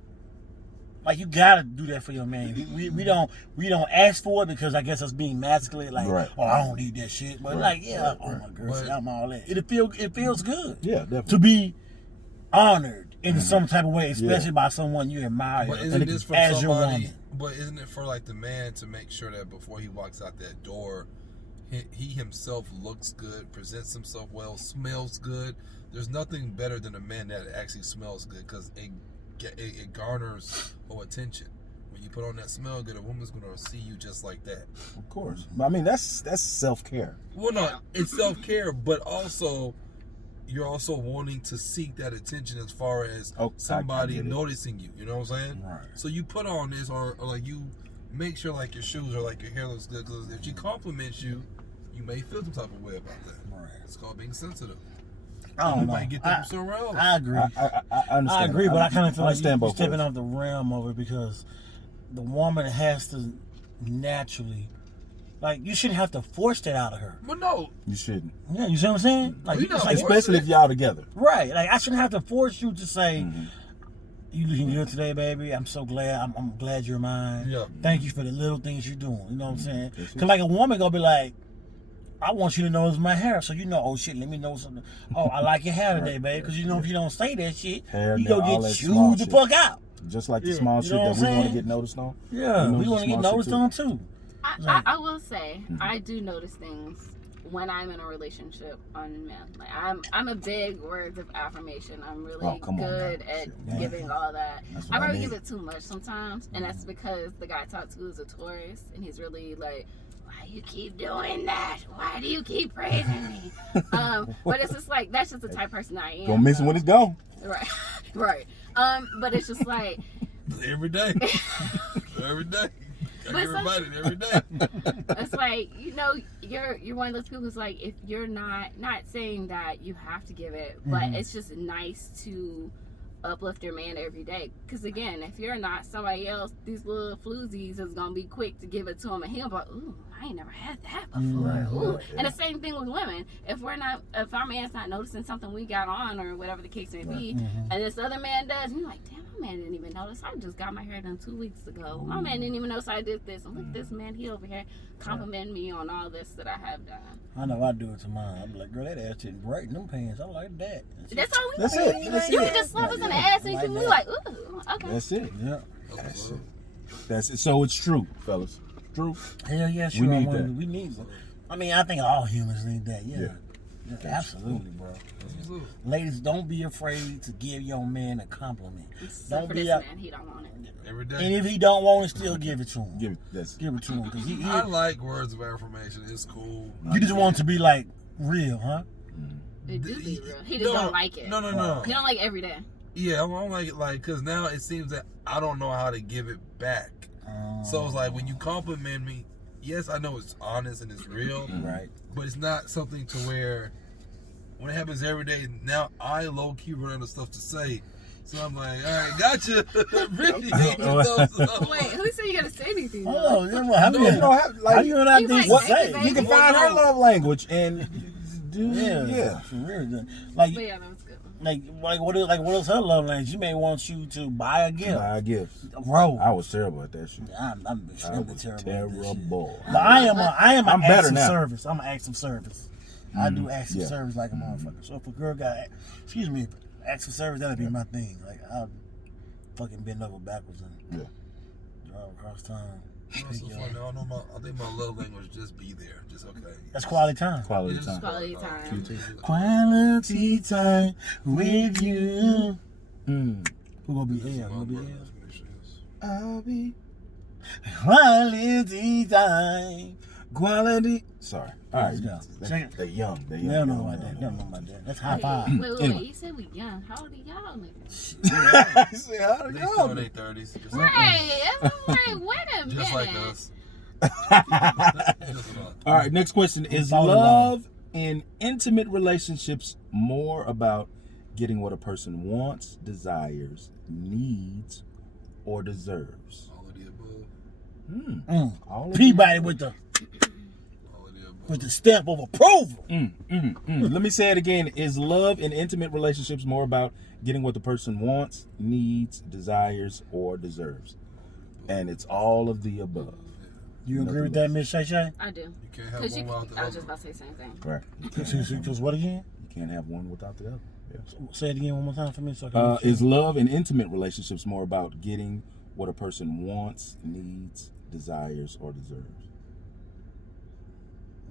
like you gotta do that for your man. We don't ask for it because I guess us being masculine, like oh I don't need that shit, but like oh my girl, I'm all that. It feels good. Yeah, definitely. To be honored in some type of way, especially by someone you admire. But isn't this from as somebody? Your woman. But isn't it for like the man to make sure that before he walks out that door, he himself looks good, presents himself well, smells good? There's nothing better than a man that actually smells good because it garners attention. When you put on that smell good, a woman's gonna see you just like that. Of course. I mean that's self-care. Well, no, it's self-care, but also you're also wanting to seek that attention as far as somebody noticing you. You know what I'm saying? Right. So you put on this, or like you make sure like your shoes or like your hair looks good. Because if she compliments you, you may feel some type of way about that. Right. It's called being sensitive. I don't know. Might get that from somewhere else. I agree. I understand. I agree, but I kind of feel like you're stepping ways. off the realm of it because the woman has to naturally, like, you shouldn't have to force that out of her. Well, no, you shouldn't. Yeah, you see what I'm saying? Like, especially if y'all together. Right. Like, I shouldn't have to force you to say, "You looking good today, baby. I'm so glad. I'm glad you're mine. Yeah. Thank you for the little things you're doing." You know what I'm saying? Because like a woman gonna be like, I want you to notice my hair, so you know, oh shit, let me know something. Oh, I like your hair today, babe, because you know if you don't say that shit, you go get chewed the fuck out. Just like the small shit that we want to get noticed on. Yeah, we want to get noticed on too. I will say, I do notice things when I'm in a relationship on men. Like I'm a big words of affirmation. I'm really good at giving all that. I probably give it too much sometimes, and that's because the guy I talk to is a Taurus, and he's really like, why you keep doing that? Why do you keep praising me? But it's just like, that's just the type of person I am. Don't miss it when it's gone. Right, right. But it's just like every day. Every day. I get reminded every day. It's like, you know, you're one of those people who's like, if you're not saying that you have to give it, but it's just nice to uplift your man every day. Because again, if you're not somebody else, these little floozies is gonna be quick to give it to him, and he'll be like, ooh, I ain't never had that before. Ooh. And the same thing with women. If our man's not noticing something we got on or whatever the case may be, and this other man does, and you're like, damn, my man didn't even notice. I just got my hair done 2 weeks ago. My man didn't even notice I did this. And look at this man, he over here complimenting me on all this that I have done. I know I do it to mine. I'm like, girl, that ass is bright in them pants. I like that. That's all we That's do. it. That's You it. can just slap us in the ass and you can be like, ooh, okay. That's it. Yeah. That's it. That's it. So it's true, fellas. True. Hell yeah, sure. We need that. We need that. I mean, I think all humans need that. Yeah. Absolutely, bro. Ladies, don't be afraid to give your man a compliment. Don't be man, he don't want it. Every day. And if he don't want it, still give it to him. Give it to him. Cause I like words of affirmation. It's cool. You just want it to be like real, huh? It do be real. He just don't like it. No. He don't like it every day. Yeah, I don't like it, like, because now it seems that I don't know how to give it back. So it's like when you compliment me, yes, I know it's honest and it's real, Right. but it's not something to where when it happens every day. Now I low key run out of stuff to say, so I'm like, all right, gotcha. Really? Wait, who said you gotta say anything? Oh, though? how do you how do you not You think might to say? say You can find her love language and do Yeah. For real. Like, But yeah, that was good. like what is her love language? She may want you to buy a gift. Buy gifts. Bro, I was terrible at that shit. I'm I extremely was terrible. At this shit. terrible. But I am I'm an better acts of now. service. I'm an acts of service. I do acts of Yeah. service like a motherfucker. So if a girl got, acts of service, that'd be my thing. Like I'll fucking bend over backwards and drive across town. That's so funny. I think my love language just be there. Just okay. That's quality time. Quality It's time. Quality time. Quality time with you. Mm. Who gonna be here? Gonna be here? I'll be Quality time. quality. Sorry. All right. Let's go. They're young. They're young. They don't know about that. They don't know about that. That's high five. Wait, Anyway. you said we young. How old are y'all niggas? I said, how They do still in y'all? their 30s. Just, Right, that's right. Wait a minute. just like us. Just about. All right. Next question: Is Follow love in intimate relationships more about getting what a person wants, desires, needs, or deserves? All of the above. All of Peabody with the All of the above. with the stamp of approval. Let me say it again. Is love in intimate relationships more about getting what the person wants, needs, desires, or deserves? And it's all of the above. You agree with that, Miss Shay Shay? I do. You can't have Cause one without the I was other. just about to say the same thing. Right. Because what again? You can't have one without the other. Yeah. Say it again one more time for me. So I can Is love in intimate relationships more about getting what a person wants, needs, desires, or deserves?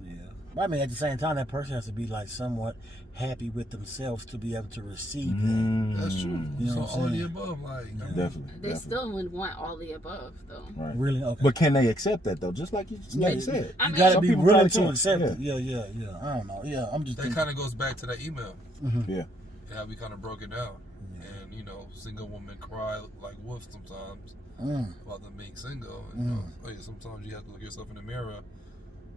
Yeah. But I mean, at the same time, that person has to be like somewhat happy with themselves to be able to receive that. That's true. You know So what I'm all of the saying? above, like I mean, Definitely. They still would want all the above, though. Right. Really? Okay. But can they accept that though? Just like you said. I You mean, gotta Some be people willing probably to can't. accept Yeah. it. Yeah. I don't know. Yeah, I'm just that thinking. kind of goes back to that email Yeah. and how we kind of broke it down. And you know, single women cry like wolves sometimes about them being single. And, you know, hey, sometimes you have to look yourself in the mirror.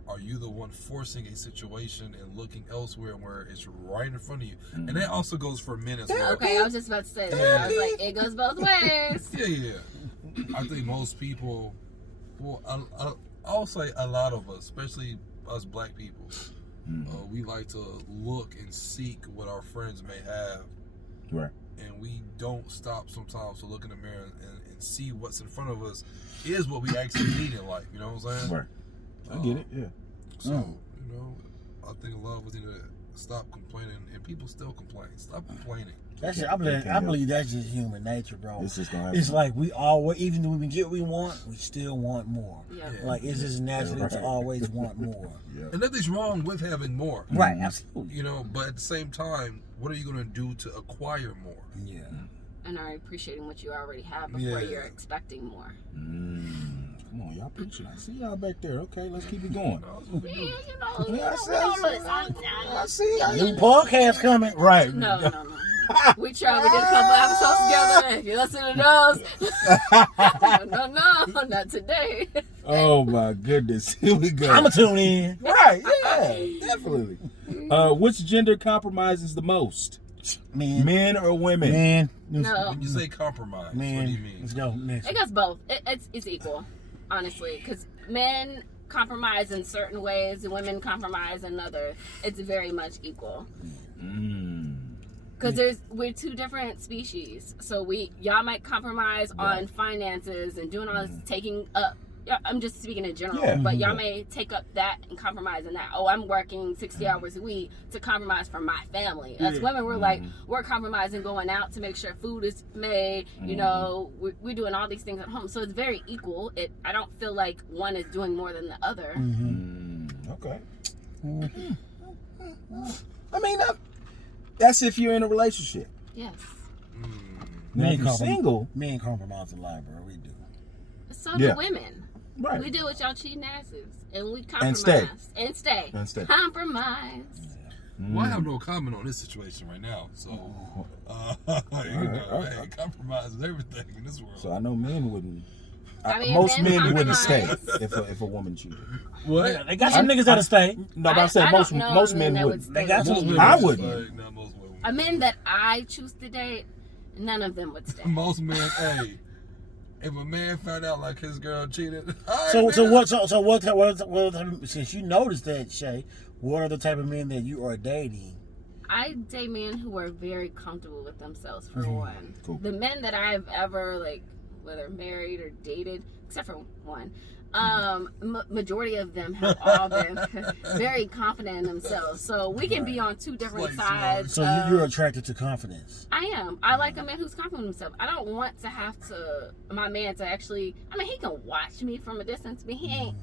Are you the one forcing a situation and looking elsewhere where it's right in front of you? And that also goes for men as well. Okay, I was just about to say that. I was like, it goes both ways. Yeah. I think most people, well, I'll say a lot of us, especially us black people, we like to look and seek what our friends may have. Right. And we don't stop sometimes to look in the mirror and see what's in front of us is what we actually need in life. You know what I'm saying? Right. I get it. Yeah. So, you know, I think a lot of us need to stop complaining, and people still complain. Stop complaining. That's just, I believe that's just human nature, bro. It's just gonna happen. It's like we always, even when we get what we want, we still want more. Yeah. Like it's just natural to always want more. Yeah. And nothing's wrong with having more. Right, absolutely. You know, but at the same time, what are you going to do to acquire more? Yeah. And are appreciating what you already have before you're expecting more. Come on, y'all preaching. I see y'all back there. Okay, let's keep it going. Yeah, you know, Yeah, I see. New podcast coming. Right. No. We tried. We did a couple episodes together. If you listen to those, no, not today. Oh my goodness. Here we go. I'ma tune in. Right. Yeah. Definitely. Which gender compromises the most? Men or women? Man. No, When you say compromise, what do you mean? Let's go next. it goes both. It's equal, honestly, because men compromise in certain ways and women compromise in other. It's very much equal. Because we're two different species, so y'all might compromise on finances and doing all this taking up. Yeah, I'm just speaking in general, but y'all may take up that and compromise in that. Oh, I'm working 60 hours a week to compromise for my family. As women, we're like, we're compromising going out to make sure food is made. You know, we're doing all these things at home, so it's very equal. I don't feel like one is doing more than the other. Okay. I mean, that's if you're in a relationship. Yes. Now, if you're single. Men compromise a lot, bro. We do. So do women. Right. We do with y'all cheating asses, and we And compromise stay. and stay. Compromise. Well, I have no comment on this situation right now. So, you know, hey, compromise is everything in this world. So I know men wouldn't. I mean, most men wouldn't compromise. stay if a woman cheated. What? They got some niggas that'll stay. No, but I'm saying I most don't know most men men that wouldn't. would They got stay. some. I wouldn't. Not most women. A men that I choose to date, none of them would stay. Most men, hey, if a man found out like his girl cheated, So what? Since you noticed that, Shay, what are the type of men that you are dating? I date men who are very comfortable with themselves, for one. Cool. The men that I've ever, like, whether married or dated, except for one, majority of them have all been very confident in themselves. So we can be on two different sides. So you're attracted to confidence. I am. I like a man who's confident in himself. I don't want to have my man to actually, I mean, he can watch me from a distance, but he ain't,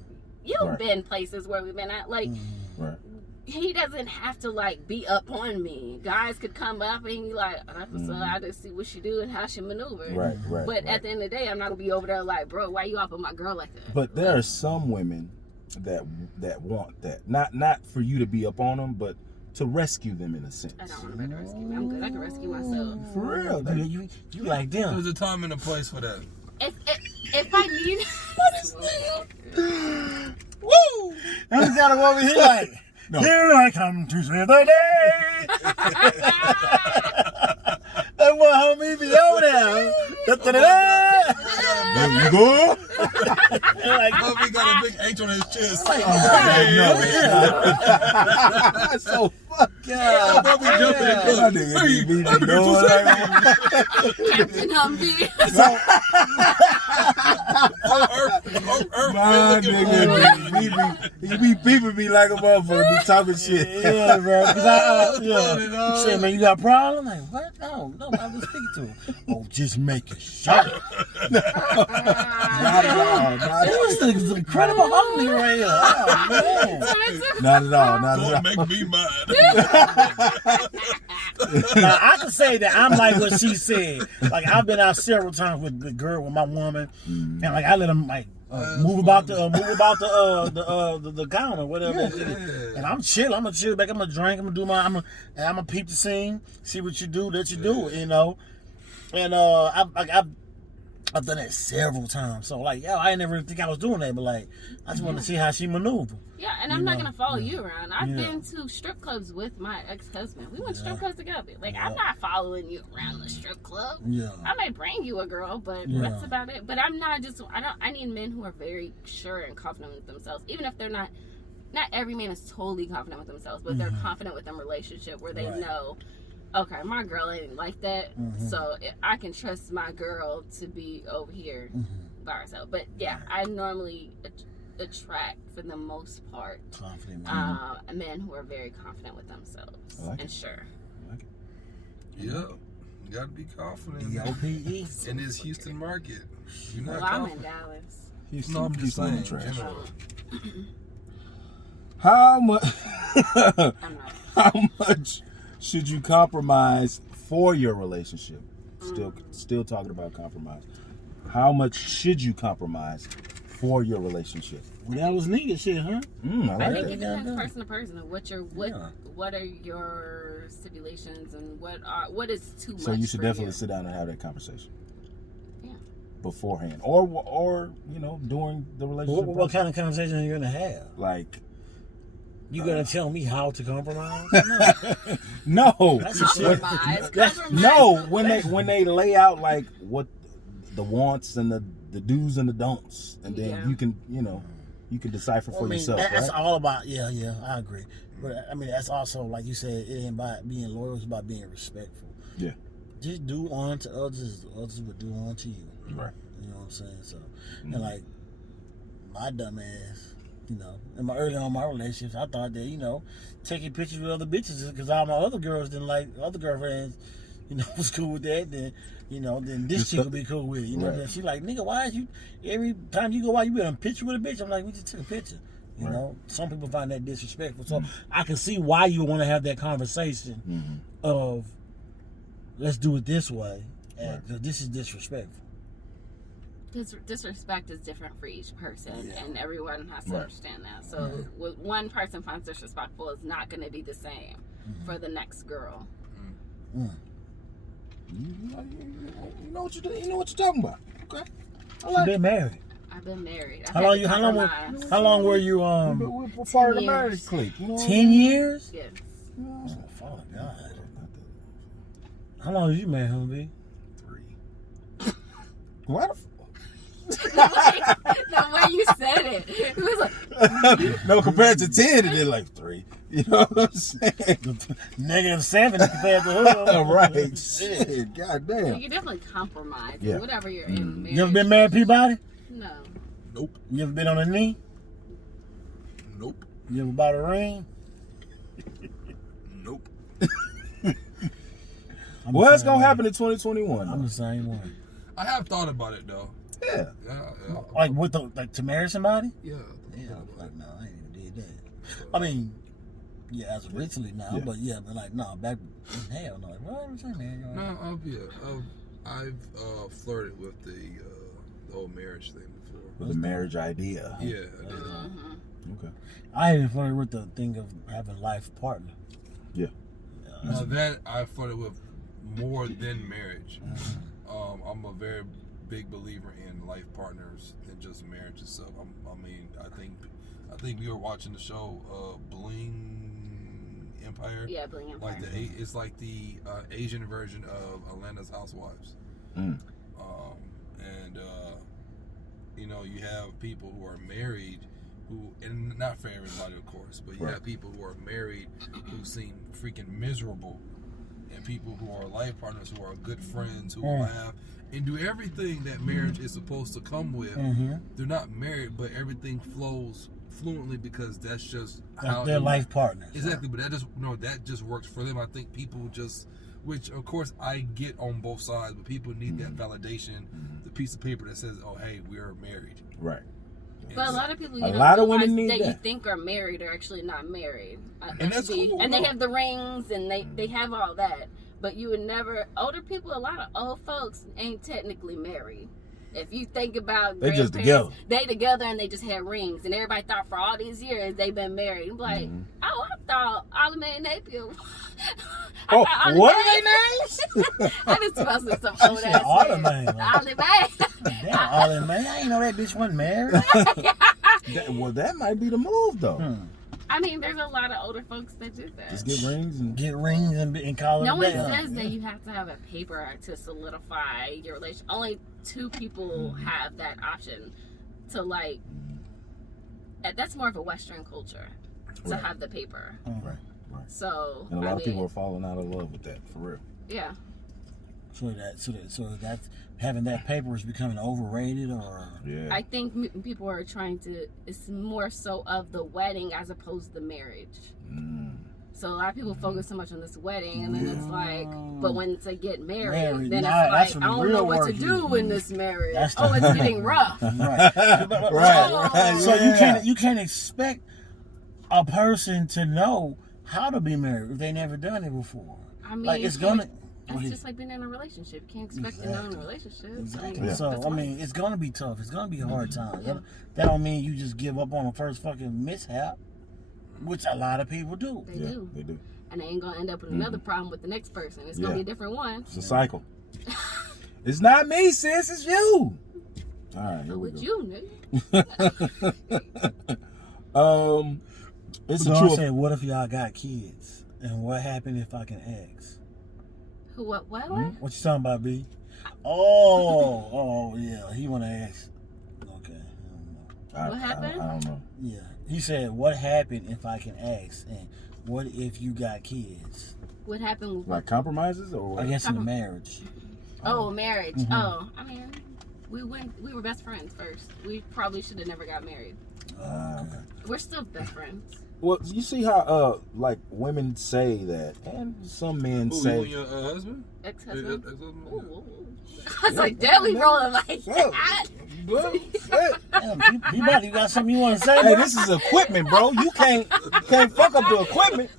you've been places where we've been at, like, Right. he doesn't have to like be up on me. Guys could come up and be like, so I just see what she do and how she maneuver. Right. But at the end of the day, I'm not gonna be over there like, bro, why you up on my girl like that? But there are some women that want that. Not for you to be up on them, but to rescue them in a sense. I don't want nobody to rescue me. I'm good. I can rescue myself. For real. You like them. There's a time and a place for that. If I need, Woo! That's gotta go over here like. No. Here I come to save the day. That boy homie be over there. Da-da-da-da. There you go. Like, Oh, he got a big H on his chest. No, it's so fucking. What we jumping in That club? nigga be doing like Captain Humvee. my nigga. He be peeping me like a motherfucker. Be talking shit. yeah, bro. He said, man, you got a problem? I'm like, what? No, I was speaking to him. Oh, just making sure. Not at all. This is incredible homie right here. Oh, man. Not at all. Not Don't at make all. me mad. Now, I can say that I'm like what she said. Like, I've been out several times with the girl, with my woman, and like I let them like move about the counter, whatever that shit is. And I'm chill. I'm gonna chill back. I'm gonna drink. I'm gonna do I'm gonna peep the scene, see what you do, let you do it, you know. And I've done that several times. So like, I didn't ever think I was doing that, but like, I just wanted to see how she maneuvered. Yeah, and I'm not gonna follow you around. I've been to strip clubs with my ex-husband. We went to strip clubs together. Like, I'm not following you around the strip club. Yeah. I may bring you a girl, but that's about it. But I'm not just. I need men who are very sure and confident with themselves, even if they're not. Not every man is totally confident with themselves, but they're confident with their relationship where they know. Okay, my girl ain't like that, so I can trust my girl to be over here by herself. But yeah, I normally attract, for the most part, Confident men who are very confident with themselves and sure. Yeah, you gotta be confident D-O-P-E. in this Houston market. You're not Well, I'm in confident. Dallas. No, I'm just saying. trash. General. How much? I'm not. How much should you compromise for your relationship? Still talking about compromise. How much should you compromise for your relationship? Well, that was nigga shit, huh? I I like think that. it depends person to person. Of what are your stipulations and what is too much? So you should for definitely you? sit down and have that conversation. Yeah. Beforehand, or during the relationship. What kind of conversation are you gonna have? Like, You gonna tell me how to compromise? no, That's a shit. Compromise. no. When they lay out like what the wants and the do's and the don'ts, and then you can decipher for yourself. That's right? all about I agree. But I mean, that's also like you said, it ain't about being loyal; it's about being respectful. Yeah. Just do unto others as others would do unto you. Right. You know what I'm saying? So, and like my dumb ass. Early on in my relationships, I thought that, taking pictures with other bitches because all my other girls didn't like, other girlfriends, was cool with that. Then this chick will be cool with it. Right. Then she like, nigga, why is you, every time you go out, you be in a picture with a bitch? I'm like, we just took a picture. Some people find that disrespectful. So I can see why you want to have that conversation of, let's do it this way. Because this is disrespectful. Disrespect is different for each person, and everyone has to understand that. So, what one person finds disrespectful is not going to be the same for the next girl. You know what you're talking about. Okay. So they're married. I've been married. How long were you We're part of the marriage clique. 10 years? Yes. Oh, Father God. How long did you marry him, B? 3. What? The way you said it was like, No, compared to 10, it did like 3. You know what I'm saying? -7 compared to her. Right. Shit. Goddamn. you definitely compromise. Yeah. Whatever you're in marriage. You ever been married, Peabody? No. Nope. You ever been on a knee? Nope. You ever bought a ring? Nope. What's gonna happen in 2021? I'm the same one. I have thought about it though. Yeah. Yeah. Like to marry somebody? Yeah. Yeah, like no, I ain't even did that. I mean, yeah, as of recently now, but like no, back hell no. What I'm saying, man? No, I've flirted with the whole marriage thing before. With the marriage idea. Yeah, I did. Okay. I even flirted with the thing of having life partner. Yeah. Now that I flirted with more than marriage. I'm a very big believer in life partners than just marriage itself. I think we were watching the show Bling Empire. Yeah, Bling Empire. It's like the Asian version of Atlanta's Housewives. Mm. You have people who are married and not for everybody, of course, but you have people who are married who seem freaking miserable, and people who are life partners who are good friends who laugh and do everything that marriage is supposed to come with. They're not married, but everything flows fluently because that's just how they're life partners. Exactly, but that just works for them. I think people which of course I get on both sides, but people need that validation, the piece of paper that says, "Oh, hey, we are married." Right. But a lot of people, women need that that. you think are married are actually not married. And that's cool. And they have the rings and they have all that. But you would never, older people, a lot of old folks ain't technically married. If you think about they just together. They together and they just had rings. And everybody thought for all these years they've been married. I'm like, oh, I thought Ollie and Napier. What are their names? I just supposed to some old ass Ollie man. man. Ollie man. Damn, Ollie man. I ain't know that bitch wasn't married. That might be the move, though. I mean, there's a lot of older folks that do that. Just get rings and call it No a one day. says that you have to have a paper to solidify your relation. Only 2 people have that option to like. That's more of a Western culture to have the paper. Right. So and a lot of people are falling out of love with that, for real. Yeah. So that's having that paper is becoming overrated, or I think people are trying to. It's more so of the wedding as opposed to marriage. So a lot of people focus so much on this wedding, and then it's like, but when they get married, then it's like, I don't know what to do in this marriage. It's getting rough. Right. So you can't expect a person to know how to be married if they never done it before. I mean, like it's gonna. That's just like being in a relationship. You can't expect to know in a relationship. Exactly. It's gonna be tough. It's gonna be a hard time. That don't mean you just give up on the first fucking mishap, which a lot of people do. They do. And they ain't gonna end up with Mm-hmm. another problem with the next person. It's gonna be a different one. It's a cycle. It's not me, sis. It's you. All right, here we go. You, nigga. It's So a I true. said, what if y'all got kids? And what happened if I can ask? What? What you talking about, B? Oh, yeah. He want to ask. Okay. What happened? I don't know. Yeah. He said, what happened if I can ask? And what if you got kids? What happened with Like compromises or what? I guess in a marriage. Marriage. I mean, we were best friends first. We probably should have never got married. Okay. We're still best friends. Well, you see how like women say that, and some men say. You and your husband? Ex-husband? Ex-husband? Ooh. I was like, damn, we rolling like that. Damn, Peabody, you got something you want to say? Hey, this is equipment, bro. You can't fuck up the equipment.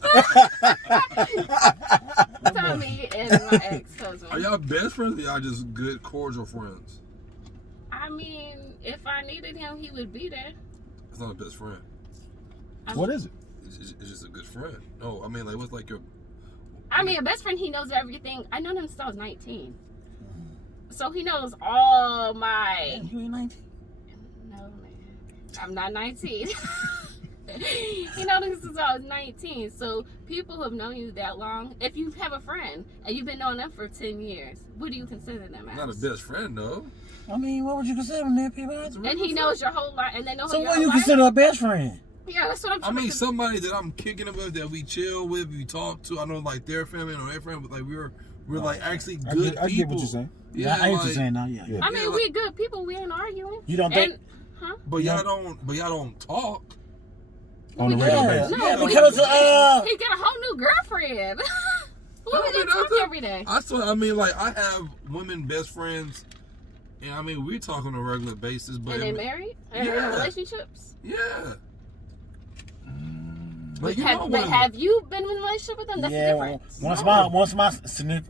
Tell me and my ex-husband. Are y'all best friends or y'all just good, cordial friends? I mean, if I needed him, he would be there. It's not a best friend. What is it? It's just a good friend. No, I mean, like, what's like your... I mean, a best friend, he knows everything. I known him since I was 19. So he knows all my... You ain't 19? I'm not 19. You know, this is I was 19. So people who have known you that long, if you have a friend and you've been knowing them for 10 years, what do you consider them as? Not a best friend, though. I mean, what would you consider them, people? And he knows your whole life, and they know So your what whole do you life? consider a best friend? Yeah, that's what I'm I trying mean, to somebody that I'm kicking it with, that we chill with, we talk to. I know, like, their family or their friend, but, like, we're like, actually good people. I get what you're saying. Yeah, I ain't just saying now. Yeah. I mean, we good people. We ain't arguing. You don't think? But y'all don't talk. On a regular basis. No, Yeah, because because he got a whole new girlfriend. We talk every day. I mean, like, I have women best friends, and I mean, we talk on a regular basis. But And they married? And in relationships? Yeah. But have you been in a relationship with them? That's the difference.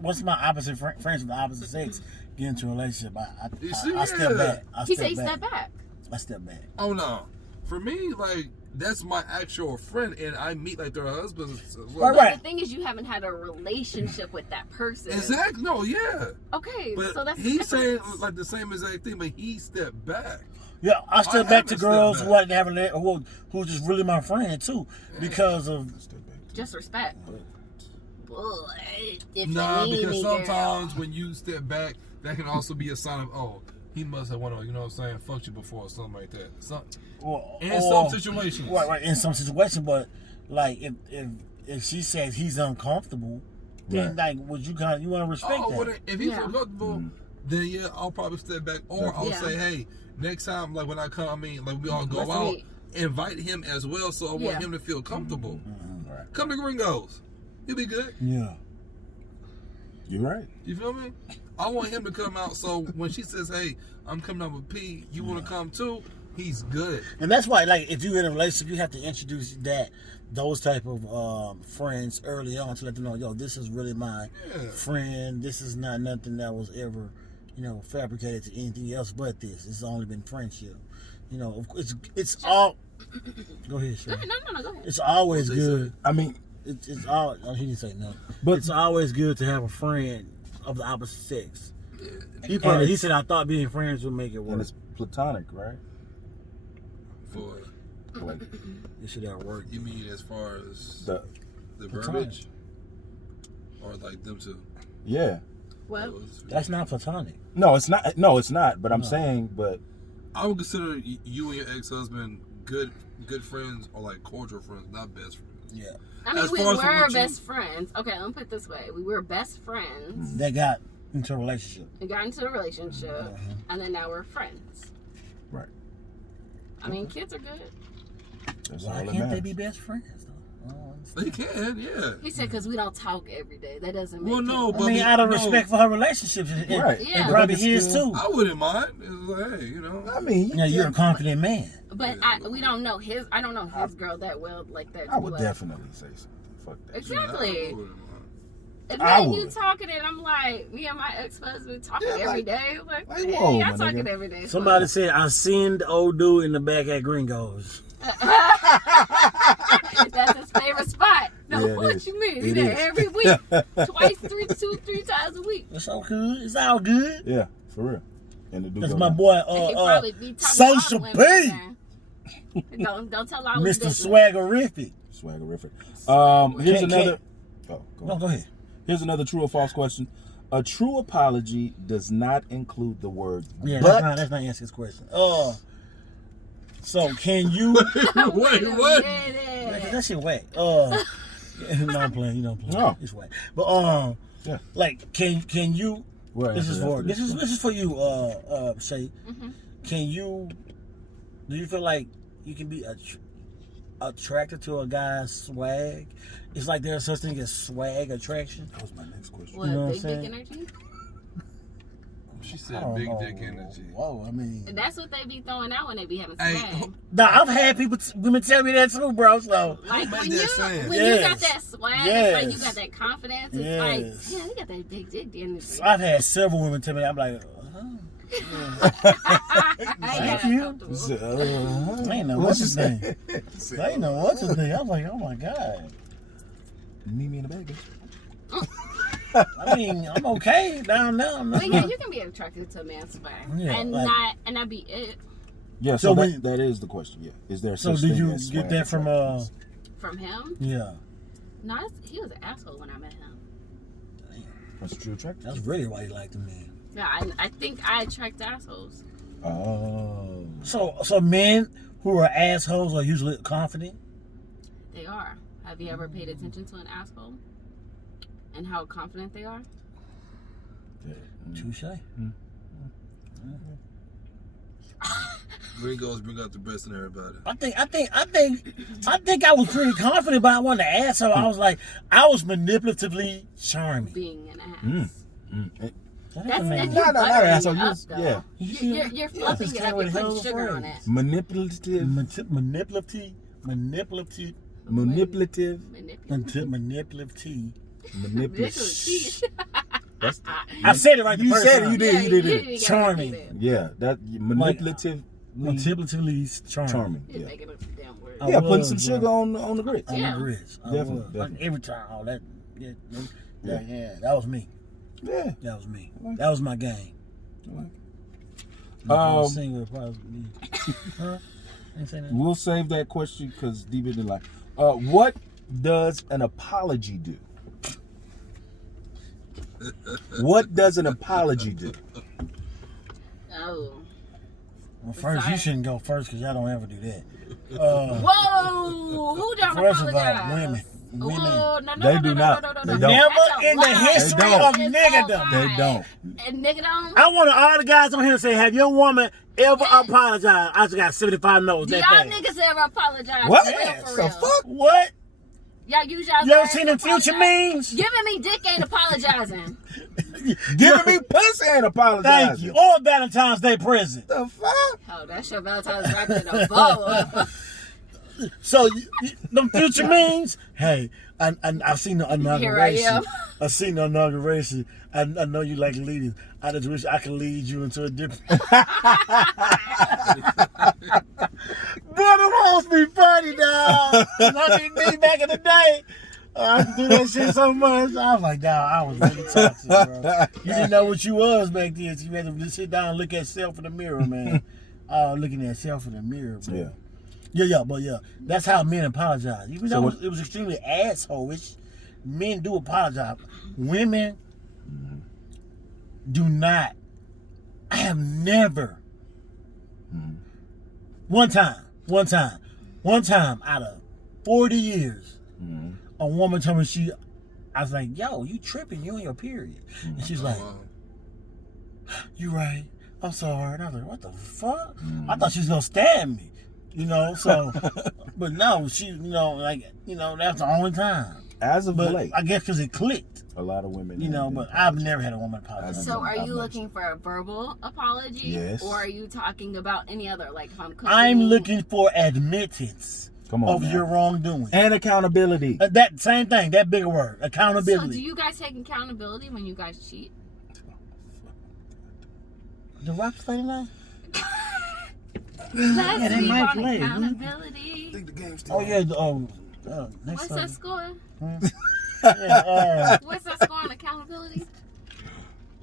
Once my opposite friends of the opposite sex get into a relationship, I step back. He said he stepped back. I step back. Oh no, for me, like, that's my actual friend, and I meet like their husbands. Right. The thing is, you haven't had a relationship with that person. Exactly. No, yeah. Okay, But so that's he's saying like the same exact thing, but he stepped back. Yeah, I step back to girls who wasn't having that, who just really my friend too, because of just respect. Because sometimes when you step back, that can also be a sign of he must have wanted, you know what I'm saying, fucked you before or something like that. In some situations. Right, in some situations, but like if she says he's uncomfortable, then like would you want to respect that? Well, if he's uncomfortable, then yeah, I'll probably step back, or I'll say, hey, next time, like when I come, I mean, like we all go out, invite him as well, so I want him to feel comfortable. Right. Come to Gringos, he'll be good. Yeah, you're right. You feel me? I want him to come out, so when she says, hey, I'm coming out with P, you want to come too? He's good. And that's why, like, if you're in a relationship, you have to introduce those type of friends early on to let them know, yo, this is really my friend. This is not nothing that was ever, fabricated to anything else but this. It's only been friendship. It's all. Go ahead, Shay. No, go ahead. It's always good. I mean, it's all. Oh, he didn't say no. But it's always good to have a friend of the opposite sex. He said, I thought being friends would make it work. And it's platonic, right? For like, it should have worked. You mean as far as the verbiage, or like them two? Yeah. Well, that's not platonic. No, it's not. No, it's not. But I'm saying, but I would consider you and your ex-husband good friends, or like cordial friends, not best friends. Yeah. I mean, we were best friends. Okay, let me put it this way: we were best friends. They got into a relationship. We got into a relationship, and then now we're friends. Right. I mean, kids are good. Why can't they be best friends though? They can, yeah. He said because we don't talk every day. That doesn't make but I mean, out of respect for her relationships, right? And probably his too. I wouldn't mind. It's like, hey, I mean, you're a confident man. But we don't know his. I don't know his girl that well, like that. I would definitely say something. Fuck that. Exactly. If you talking and I'm like, me and my ex-husband talking every day. Like whoa, y'all talking every day. Somebody said, I seen the old dude in the back at Gringos. That's his favorite spot. No, what you mean? He there every week. Twice, three times a week. It's all good. It's all good. Yeah, for real. And the dude that's my boy, Social P. Don't tell all Mr. Swaggerific. Here's another. Go ahead. Here's another true or false question. A true apology does not include the word but. That's not answering his question. So can you? Wait, what? That shit whack. No, I'm playing. You don't play. No, it's whack. But like, can you? This is for you, Shay. Mm-hmm. Can you? Do you feel like you can be attracted to a guy's swag? It's like there's such thing as swag attraction. That was my next question. What, you know big dick energy? She said big dick energy. Whoa, I mean, that's what they be throwing out when they be having swag. Nah, I've had women tell me that too, bro. So like when you got that swag, it's like you got that confidence. It's like, yeah, you got that big dick energy. I've had several women tell me that. I'm like, thank you. I ain't know what's his name. I ain't know what's his name. I was like, oh my god. Meet me in the baby. I mean, I'm okay down there. But yeah, you can be attracted to a man's swag, and not be it. Yeah, so that is the question. Yeah, is there? So did you get that from him? Yeah. No, he was an asshole when I met him. That's true attract. That's really why you liked him, man. Yeah, I think I attract assholes. Oh. So men who are assholes are usually confident? They are. Have you ever paid attention to an asshole? And how confident they are? Touche. Gringos bring out the best in everybody. I think I was pretty confident, but I wasn't an asshole. I was like, I was manipulatively charming. Being an ass. That's not asshole. Yeah. You're fluffing it up. You're putting sugar on it. Manipulative. Manipulative. I said it right. You said it. You did it. Charming. Yeah, that manipulative. Manipulatively charming. You're making up a damn word. Yeah, putting some sugar on the grits. On the grits. Definitely. Like every time. Oh, that. Yeah. That was me. Yeah, that was me. That was my game. We'll save that question because deep in the line. What does an apology do? What does an apology do? Oh. Well, first, you shouldn't go first because y'all don't ever do that. Whoa! Who don't apologize? First of all, women. Whoa, They do not. Never in the history of niggerdom. They don't. And niggerdom? I want all the guys on here to say, have your woman ever apologized? I just got 75 no's. Do y'all niggas ever apologize? What? For real. The fuck? What? Y'all use y'all. You ever seen them Future memes? Giving me dick ain't apologizing. Giving me pussy ain't apologizing. Thank you. Or Valentine's Day present. The fuck? Oh, that's your Valentine's wrapped in a bow. So, them Future memes, hey, I've seen the inauguration. Here I am. I've seen the inauguration. I know you like leading. I just wish I could lead you into a different. Boy, them hoes be funny, dog. I mean, me back in the day. I used to do that shit so much. I was like, dog, I was really toxic, bro. You didn't know what you was back then. So you had to sit down and look at yourself in the mirror, man. Looking at yourself in the mirror, bro. Yeah. Yeah. That's how men apologize. Even though it was extremely asshole-ish, men do apologize. Women do not. I have never. One time out of 40 years, a woman told me I was like, yo, you tripping, you on your period. And she's like, you right, I'm sorry. And I was like, what the fuck? I thought she was gonna stab me. So, but no, she, that's the only time. As of late. I guess because it clicked. A lot of women. But I've never had a woman apologize. So are you looking for a verbal apology? Yes. Or are you talking about any other, like if I'm cooking? I'm looking for admittance of your wrongdoing. And accountability. That same thing, that bigger word, accountability. So do you guys take accountability when you guys cheat? The Rock play tonight? Let's they speak might on play. accountability. I think the game's still Oh, yeah. What's that score? What's that score on accountability?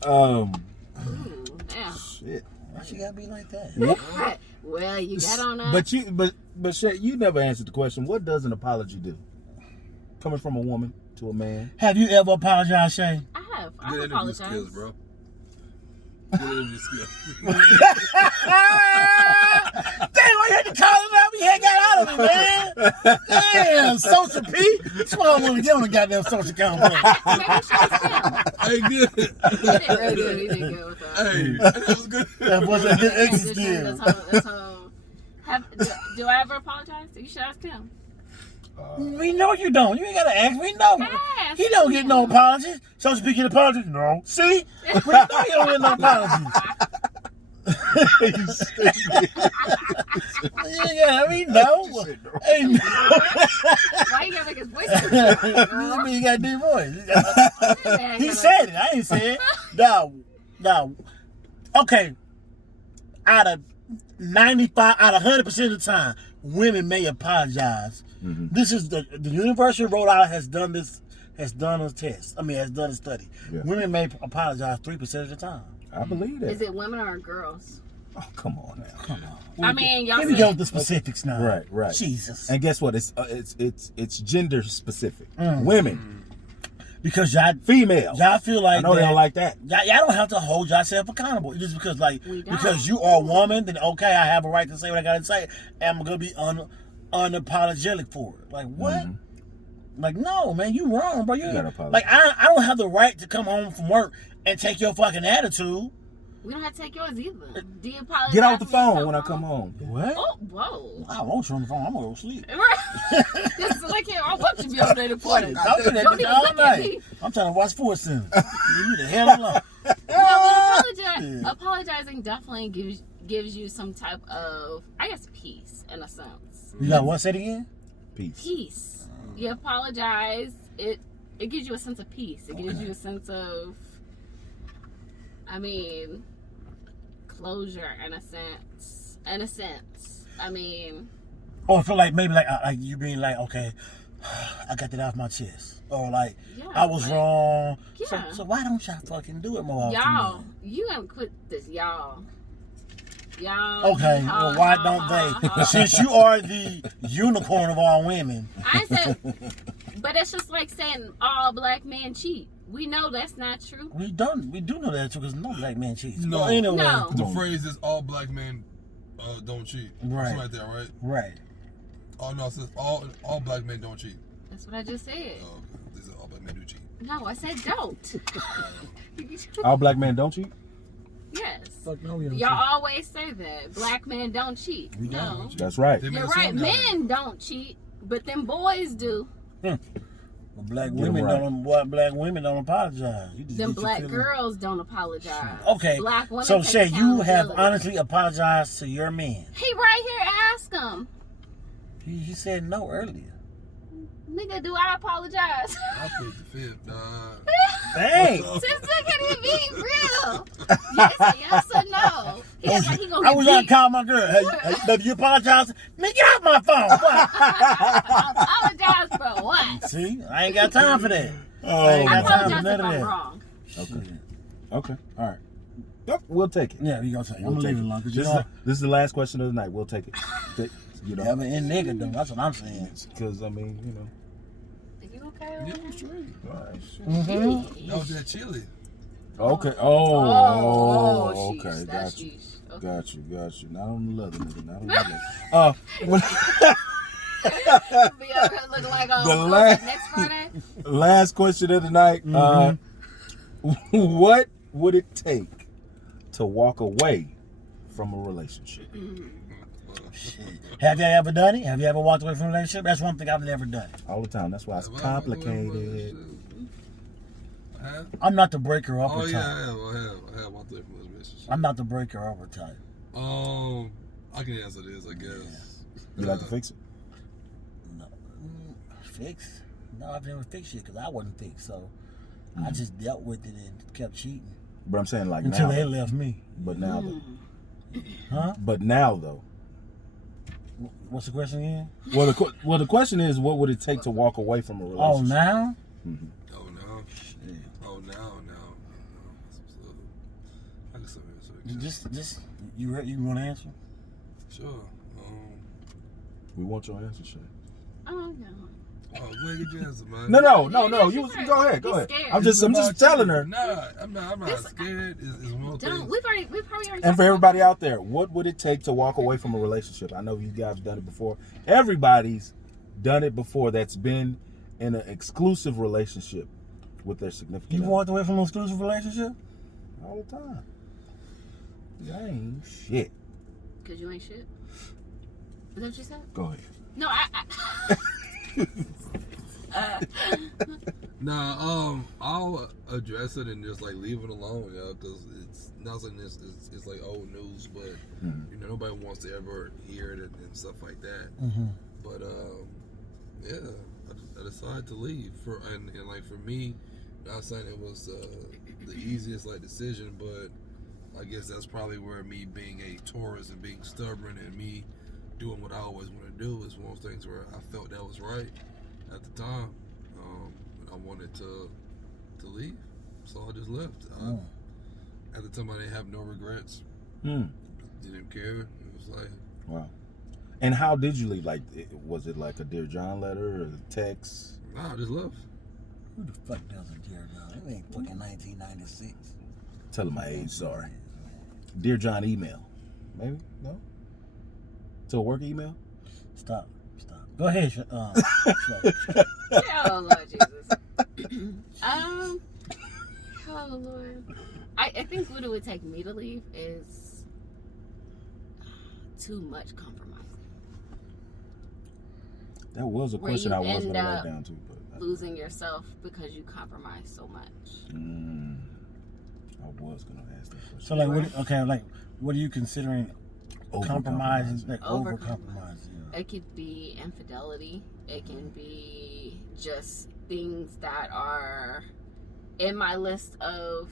Ooh, damn. Shit. Why she gotta be like that? Well, you got on that. But Shay, you never answered the question. What does an apology do? Coming from a woman to a man. Have you ever apologized, Shay? I have. Good I've interview apologized. skills, bro. Good interview skills. Damn, I had to call it out. We had got out of it, man. Damn, Social P. That's why I want to get on the goddamn social account. Hey, good. He did real good. He did good with that. Hey, that was good. That was a good exit skill. That's how. Do I ever apologize? You should ask him. We know you don't. You ain't gotta ask. We know. Ask He don't get no apologies. So speaking of apologies, no. See? We know he don't get no apologies. You stupid. Yeah, we know. Hey, no. Why you gotta make his voice? I mean, you got a deep voice. He said it. I ain't say it. No. Okay. Out of 100% of the time, women may apologize. This is the University of Rhode Island has done a test. Has done a study. Yeah. Women may apologize 3% of the time. I believe that. Is it women or girls? Oh, come on now. Come on. I mean, y'all Here we said- go with the specifics now. Right. Jesus. And guess what? It's gender specific. Women, Because y'all females. y'all feel like I know they don't like that. Y'all don't have to hold yourself accountable. Just because We don't. because you are a woman, then okay, I have a right to say what I gotta say, and I'm gonna be unapologetic for it. Like what? Like no, man, you wrong, bro. You gotta apologize. like I don't have the right to come home from work and take your fucking attitude. We don't have to take yours either. Do you apologize? Get off the for your phone when I come home. What? Oh, whoa. I want you on the phone. I'm gonna go sleep. Right. This is like, I want you to be over there reporting. I'm doing that Don't even all look at night. me. I'm trying to watch Sports Center. Leave me the hell alone. No, but apologizing definitely gives you some type of, I guess, peace in a sense. You got what? Say it again. Peace. You apologize. It gives you a sense of peace. It gives you a sense of, I mean, closure in a sense. I mean, Or I feel like maybe like you being like, okay, I got that off my chest, or like yeah, I was like, wrong. Yeah. So why don't y'all fucking do it more often? y'all, you gonna quit this, y'all. Y'all. Okay, well why don't they? Since you are the unicorn of all women. I said, but it's just like saying all black men cheat. We know that's not true. We do know that too, because no black man cheats. No. But anyway, No. The phrase is all black men don't cheat. Right. Something like that, right? Right. Oh no, it says all black men don't cheat. That's what I just said. Oh, okay. This is all black men do cheat. No, I said don't. All black men don't cheat? Yes. Fuck no, we don't Y'all always say that. Black men don't cheat. We No. don't. That's right. They made You're a song right. out of it. Men don't cheat, but them boys do. But black Get 'em women right. black women don't apologize. You just Them get your black feelings- girls don't apologize. Okay. Black women So take Shay, you have accountability. honestly apologized to your man. He right here. Ask him. He said no earlier. Nigga, do I apologize? I plead the fifth, dog. Dang. Sister, can he be real? Yes, yes or no? He act like he gonna I get was gonna beat. call my girl. Hey, baby, you apologize? Man, get off my phone. What? Apologize for what? See, I ain't got time for that. Oh, I ain't I got time for apologize none if of I'm that. wrong. Okay. All right. Yep, we'll take it. Yeah, we gonna take it. I'm We'll gonna take leave it it. alone. Cause This, you know, this is the last question of the night. We'll take it. You you have know, an end nigga though. That's what I'm saying. because I mean, you know. Are you okay? Yeah, I'm straight. All right. Mm-hmm. That was that chili. Okay. Oh, okay. sheesh, Got that's you. sheesh. Got you. Not on the leather, nigga. Not on the leather. Be up here looking like The what was last- that, next Friday? Last question of the night. What would it take to walk away from a relationship? Have you ever done it? Have you ever walked away from a relationship? That's one thing I've never done. All the time. That's why it's Have I walked away from a complicated. relationship? I have. I'm not the breaker upper Oh type. yeah, I have walked away from this relationship. I'm not the breaker upper type. I can answer this, I guess. You like to fix it? No. Fix? No, I've never fixed shit because I wasn't fixed. So I just dealt with it and kept cheating But I'm saying like until now. they left me. But now though. Huh? But now though. What's the question again? Well, the question is, what would it take to walk away from a Oh, relationship? now? Oh no. Oh no. I can say it. Just you want to answer? Sure. We want your answer, Shay. Oh, no. Oh, go ahead, get your answer, man. No. she's You right. go ahead. He's I'm scared. just telling her. Nah, I'm not This- scared. It's one Don't. thing. We've probably already And for everybody out there, what would it take to walk away from a relationship? I know you guys have done it before. Everybody's done it before that's been in an exclusive relationship with their significant You other. walked away from an exclusive relationship? All the time. I ain't shit. Because you ain't shit. Is that what you said? Go ahead. No, Nah, I'll address it and just like leave it alone, yo, because it's not something it's like old news, but you know nobody wants to ever hear it and stuff like that. Mm-hmm. But yeah, I decided to leave and like for me, not saying it was the easiest like decision, but I guess that's probably where me being a Taurus and being stubborn and me doing what I always want to do is one of those things where I felt that was right at the time. I wanted to leave, so I just left. At the time, I didn't have no regrets. Didn't care. It was like, wow. And how did you leave? Like, was it like a Dear John letter or a text? nah, just love. Who the fuck does a Dear John? It ain't fucking 1996. Tell him my age, sorry. Dear John email. Maybe? No? To a work email? Stop. Go ahead. Oh Lord Jesus. Oh Lord. I think what it would take me to leave is too much compromise. That was a Where question you I was going to end write up down too. But losing yourself because you compromise so much. I was going to ask that question. So, like, what are you considering compromising? Like, over compromising? It could be infidelity. It can be just things that are in my list of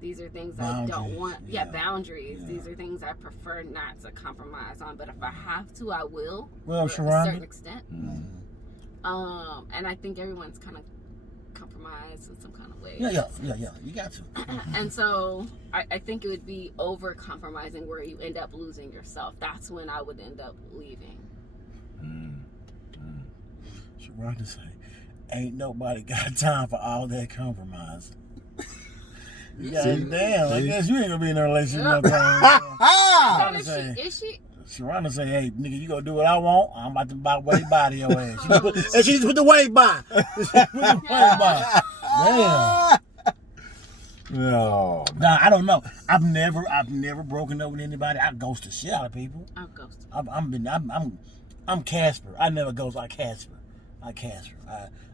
these are things I don't want. Yeah, boundaries. Yeah. These are things I prefer not to compromise on. But if I have to, I will. Well, to a certain extent. And I think everyone's kind of compromised in some kind of way. Yeah. You got to. And so I think it would be over compromising where you end up losing yourself. That's when I would end up leaving. Sharonda say, ain't nobody got time for all that compromising. Damn, I guess you ain't gonna be in a relationship no time. Is she? Sharonda say, hey, nigga, you gonna do what I want. I'm about to buy wave by to your ass. She just put the wave by. Damn. No. Nah, I don't know. I've never broken up with anybody. I ghost the shit out of people. I'm Casper. I never ghost. I Casper.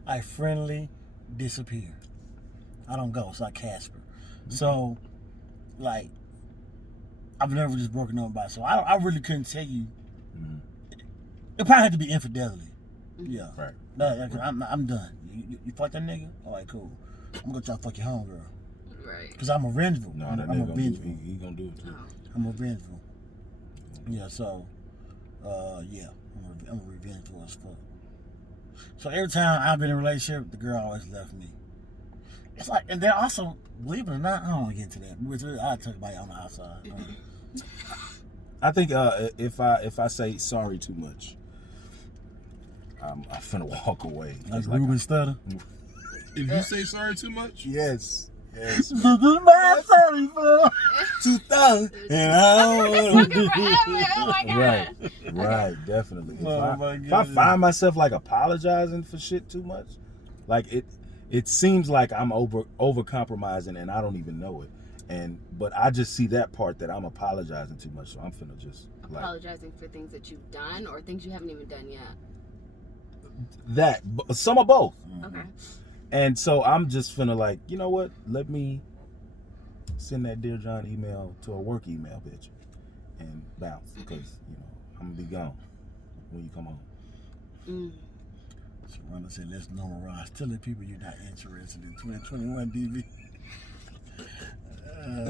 I friendly disappear. I don't ghost. I Casper. So, like, I've never just broken up with anybody. So I really couldn't tell you. It probably had to be infidelity. Yeah. Right. No, I'm done. You fuck that nigga? All right, cool. I'm gonna try to fuck your homegirl. Right. Because I'm revengeful. No, I'm revengeful. He gonna do it too. I'm revengeful. Yeah, so, I'm revengeful as fuck. So every time I've been in a relationship, the girl always left me. It's like, and then also, believe it or not, I don't want to get into that. I'll talk about it on the outside. I think if I say sorry too much, I'm finna walk away. Like Ruben Stutter. If you say sorry too much? Yes. Sorry for 2000. Oh my God. Right, definitely. If I find myself like apologizing for shit too much, like it seems like I'm over compromising and I don't even know it. But I just see that part that I'm apologizing too much, so I'm finna just apologizing for things that you've done or things you haven't even done yet. Some of both. Okay. And so I'm just finna like, you know what? Let me send that Dear John email to a work email, bitch, and bounce because I'm gonna be gone when you come home. Sharonda said, let's normalize telling people you're not interested in 2021 DV.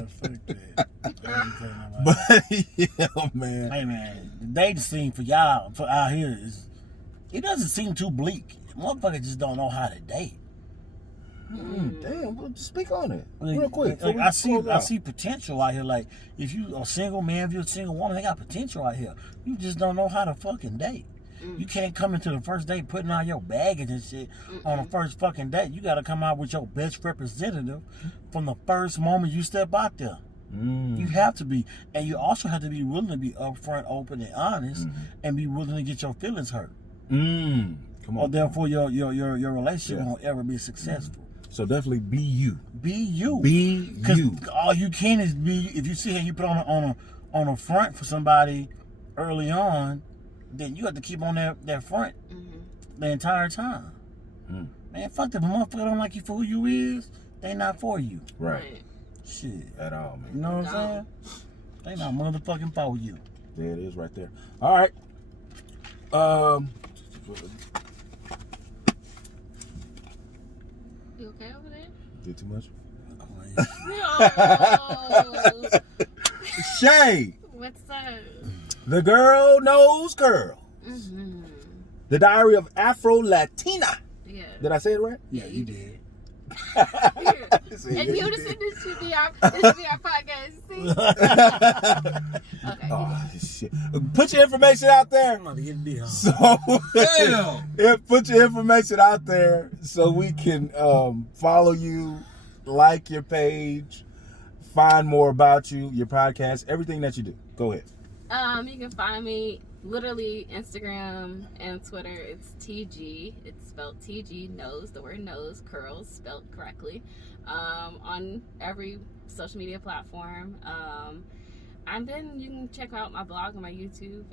Fuck that. But yeah, man. Hey man, the dating scene for y'all out here it doesn't seem too bleak. Motherfuckers just don't know how to date. Damn, well, speak on it real quick. Like, I see potential out here. Like if you a single man, if you're a single woman, they got potential out here. You just don't know how to fucking date. You can't come into the first date putting on your baggage and shit on the first fucking date. You got to come out with your best representative from the first moment you step out there. You have to be, and you also have to be willing to be upfront, open, and honest, and be willing to get your feelings hurt. Come on. Or therefore, your relationship won't ever be successful. So definitely be you. Be you. Be you. All you can is be. If you see how you put on a front for somebody early on, then you have to keep on that front the entire time. Man, fuck that. If a motherfucker don't like you for who you is, they not for you. Right. Shit. At all, man. You know what I'm saying? They not motherfucking for you. There it is right there. All right. You okay over there? Did too much? No. Shay. What's up? The Girl Knows Girl. The Diary of Afro Latina. Yeah. Did I say it right? Yeah, you did. And Unison, this should be our podcast. See? Okay. Oh, shit. Put your information out there. I'm about to get deep, huh? So, Damn. put your information out there so we can follow you, like your page, find more about you, your podcast, everything that you do. Go ahead. You can find me literally Instagram and Twitter. It's TG. It's spelled TG nose. The word nose curls spelled correctly. On every social media platform. And then you can check out my blog on my YouTube.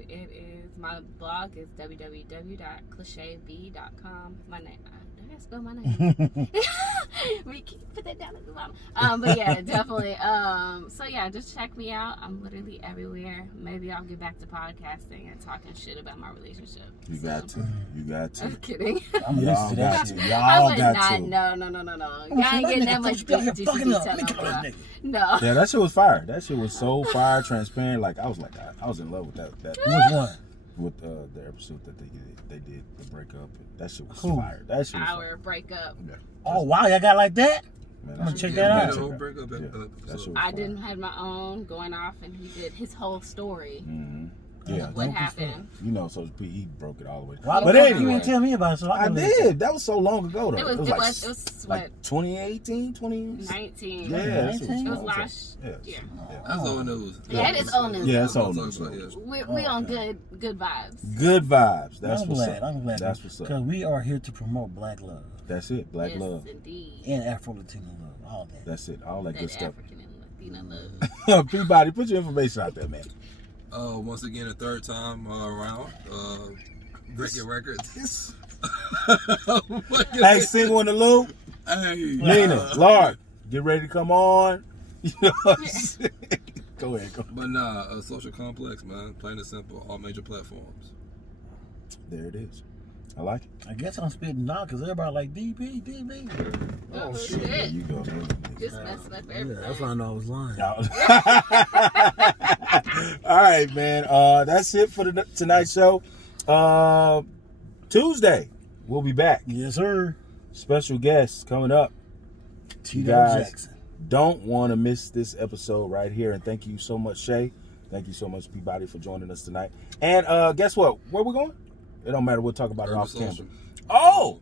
My blog is www.clicheb.com. My name. Did I spell my name? We can put that down at the bottom. But yeah, definitely. So yeah, just check me out. I'm literally everywhere. Maybe I'll get back to podcasting and talking shit about my relationship. You got to. I'm kidding. I'm used to that shit. Y'all got to. No. Y'all ain't getting that much detail. No. Yeah, that shit was fire. That shit was so fire, transparent. Like I was in love with that. Which one? With the episode that they did the breakup. That shit was fire. That shit was Our breakup. Yeah. Oh wow, y'all got like that? Man, I'm gonna check that out. I didn't have my own going off, and he did his whole story. Mm-hmm. Yeah. What happened? You know, so he broke it all the way. Why But the fuck anyway, you didn't tell me about it? So I did. That was so long ago though. It was like 2018, 19. Yeah, it was last year. That's old news. Yeah, it is old news. Yeah, it's old news. We on good vibes. Good vibes. That's I'm what's glad. up. I'm glad. That's what's up. Because we are here to promote black love. That's it. Black Yes, love. Indeed. And Afro Latina love. All that. That's it. All that good stuff. African and Latina love. Peabody, put your information out there, man. Once again, the third time around. Breaking records. Hey, single in the loop. Hey, Nina, Lord, get ready to come on. You know what I'm saying? Go ahead. But nah, Social Complex, man. Plain and simple. All major platforms. There it is. I like it. I guess I'm spitting now because everybody like DB. Oh, There shit. you go. Just messing up everything. Yeah, that's why I know I was lying. All right, man. That's it for tonight's show. Tuesday, we'll be back. Yes, sir. Special guests coming up. You T.O. guys Jackson. don't want to miss this episode right here. And thank you so much, Shay. Thank you so much, Peabody, for joining us tonight. And guess what? Where we going? It don't matter. We'll talk about it off camera. Oh!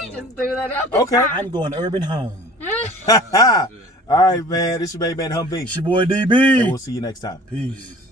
He just threw that out there. Okay. I'm going urban home. All right, man. This is your baby man Humvee. It's your boy DB. And we'll see you next time. Peace.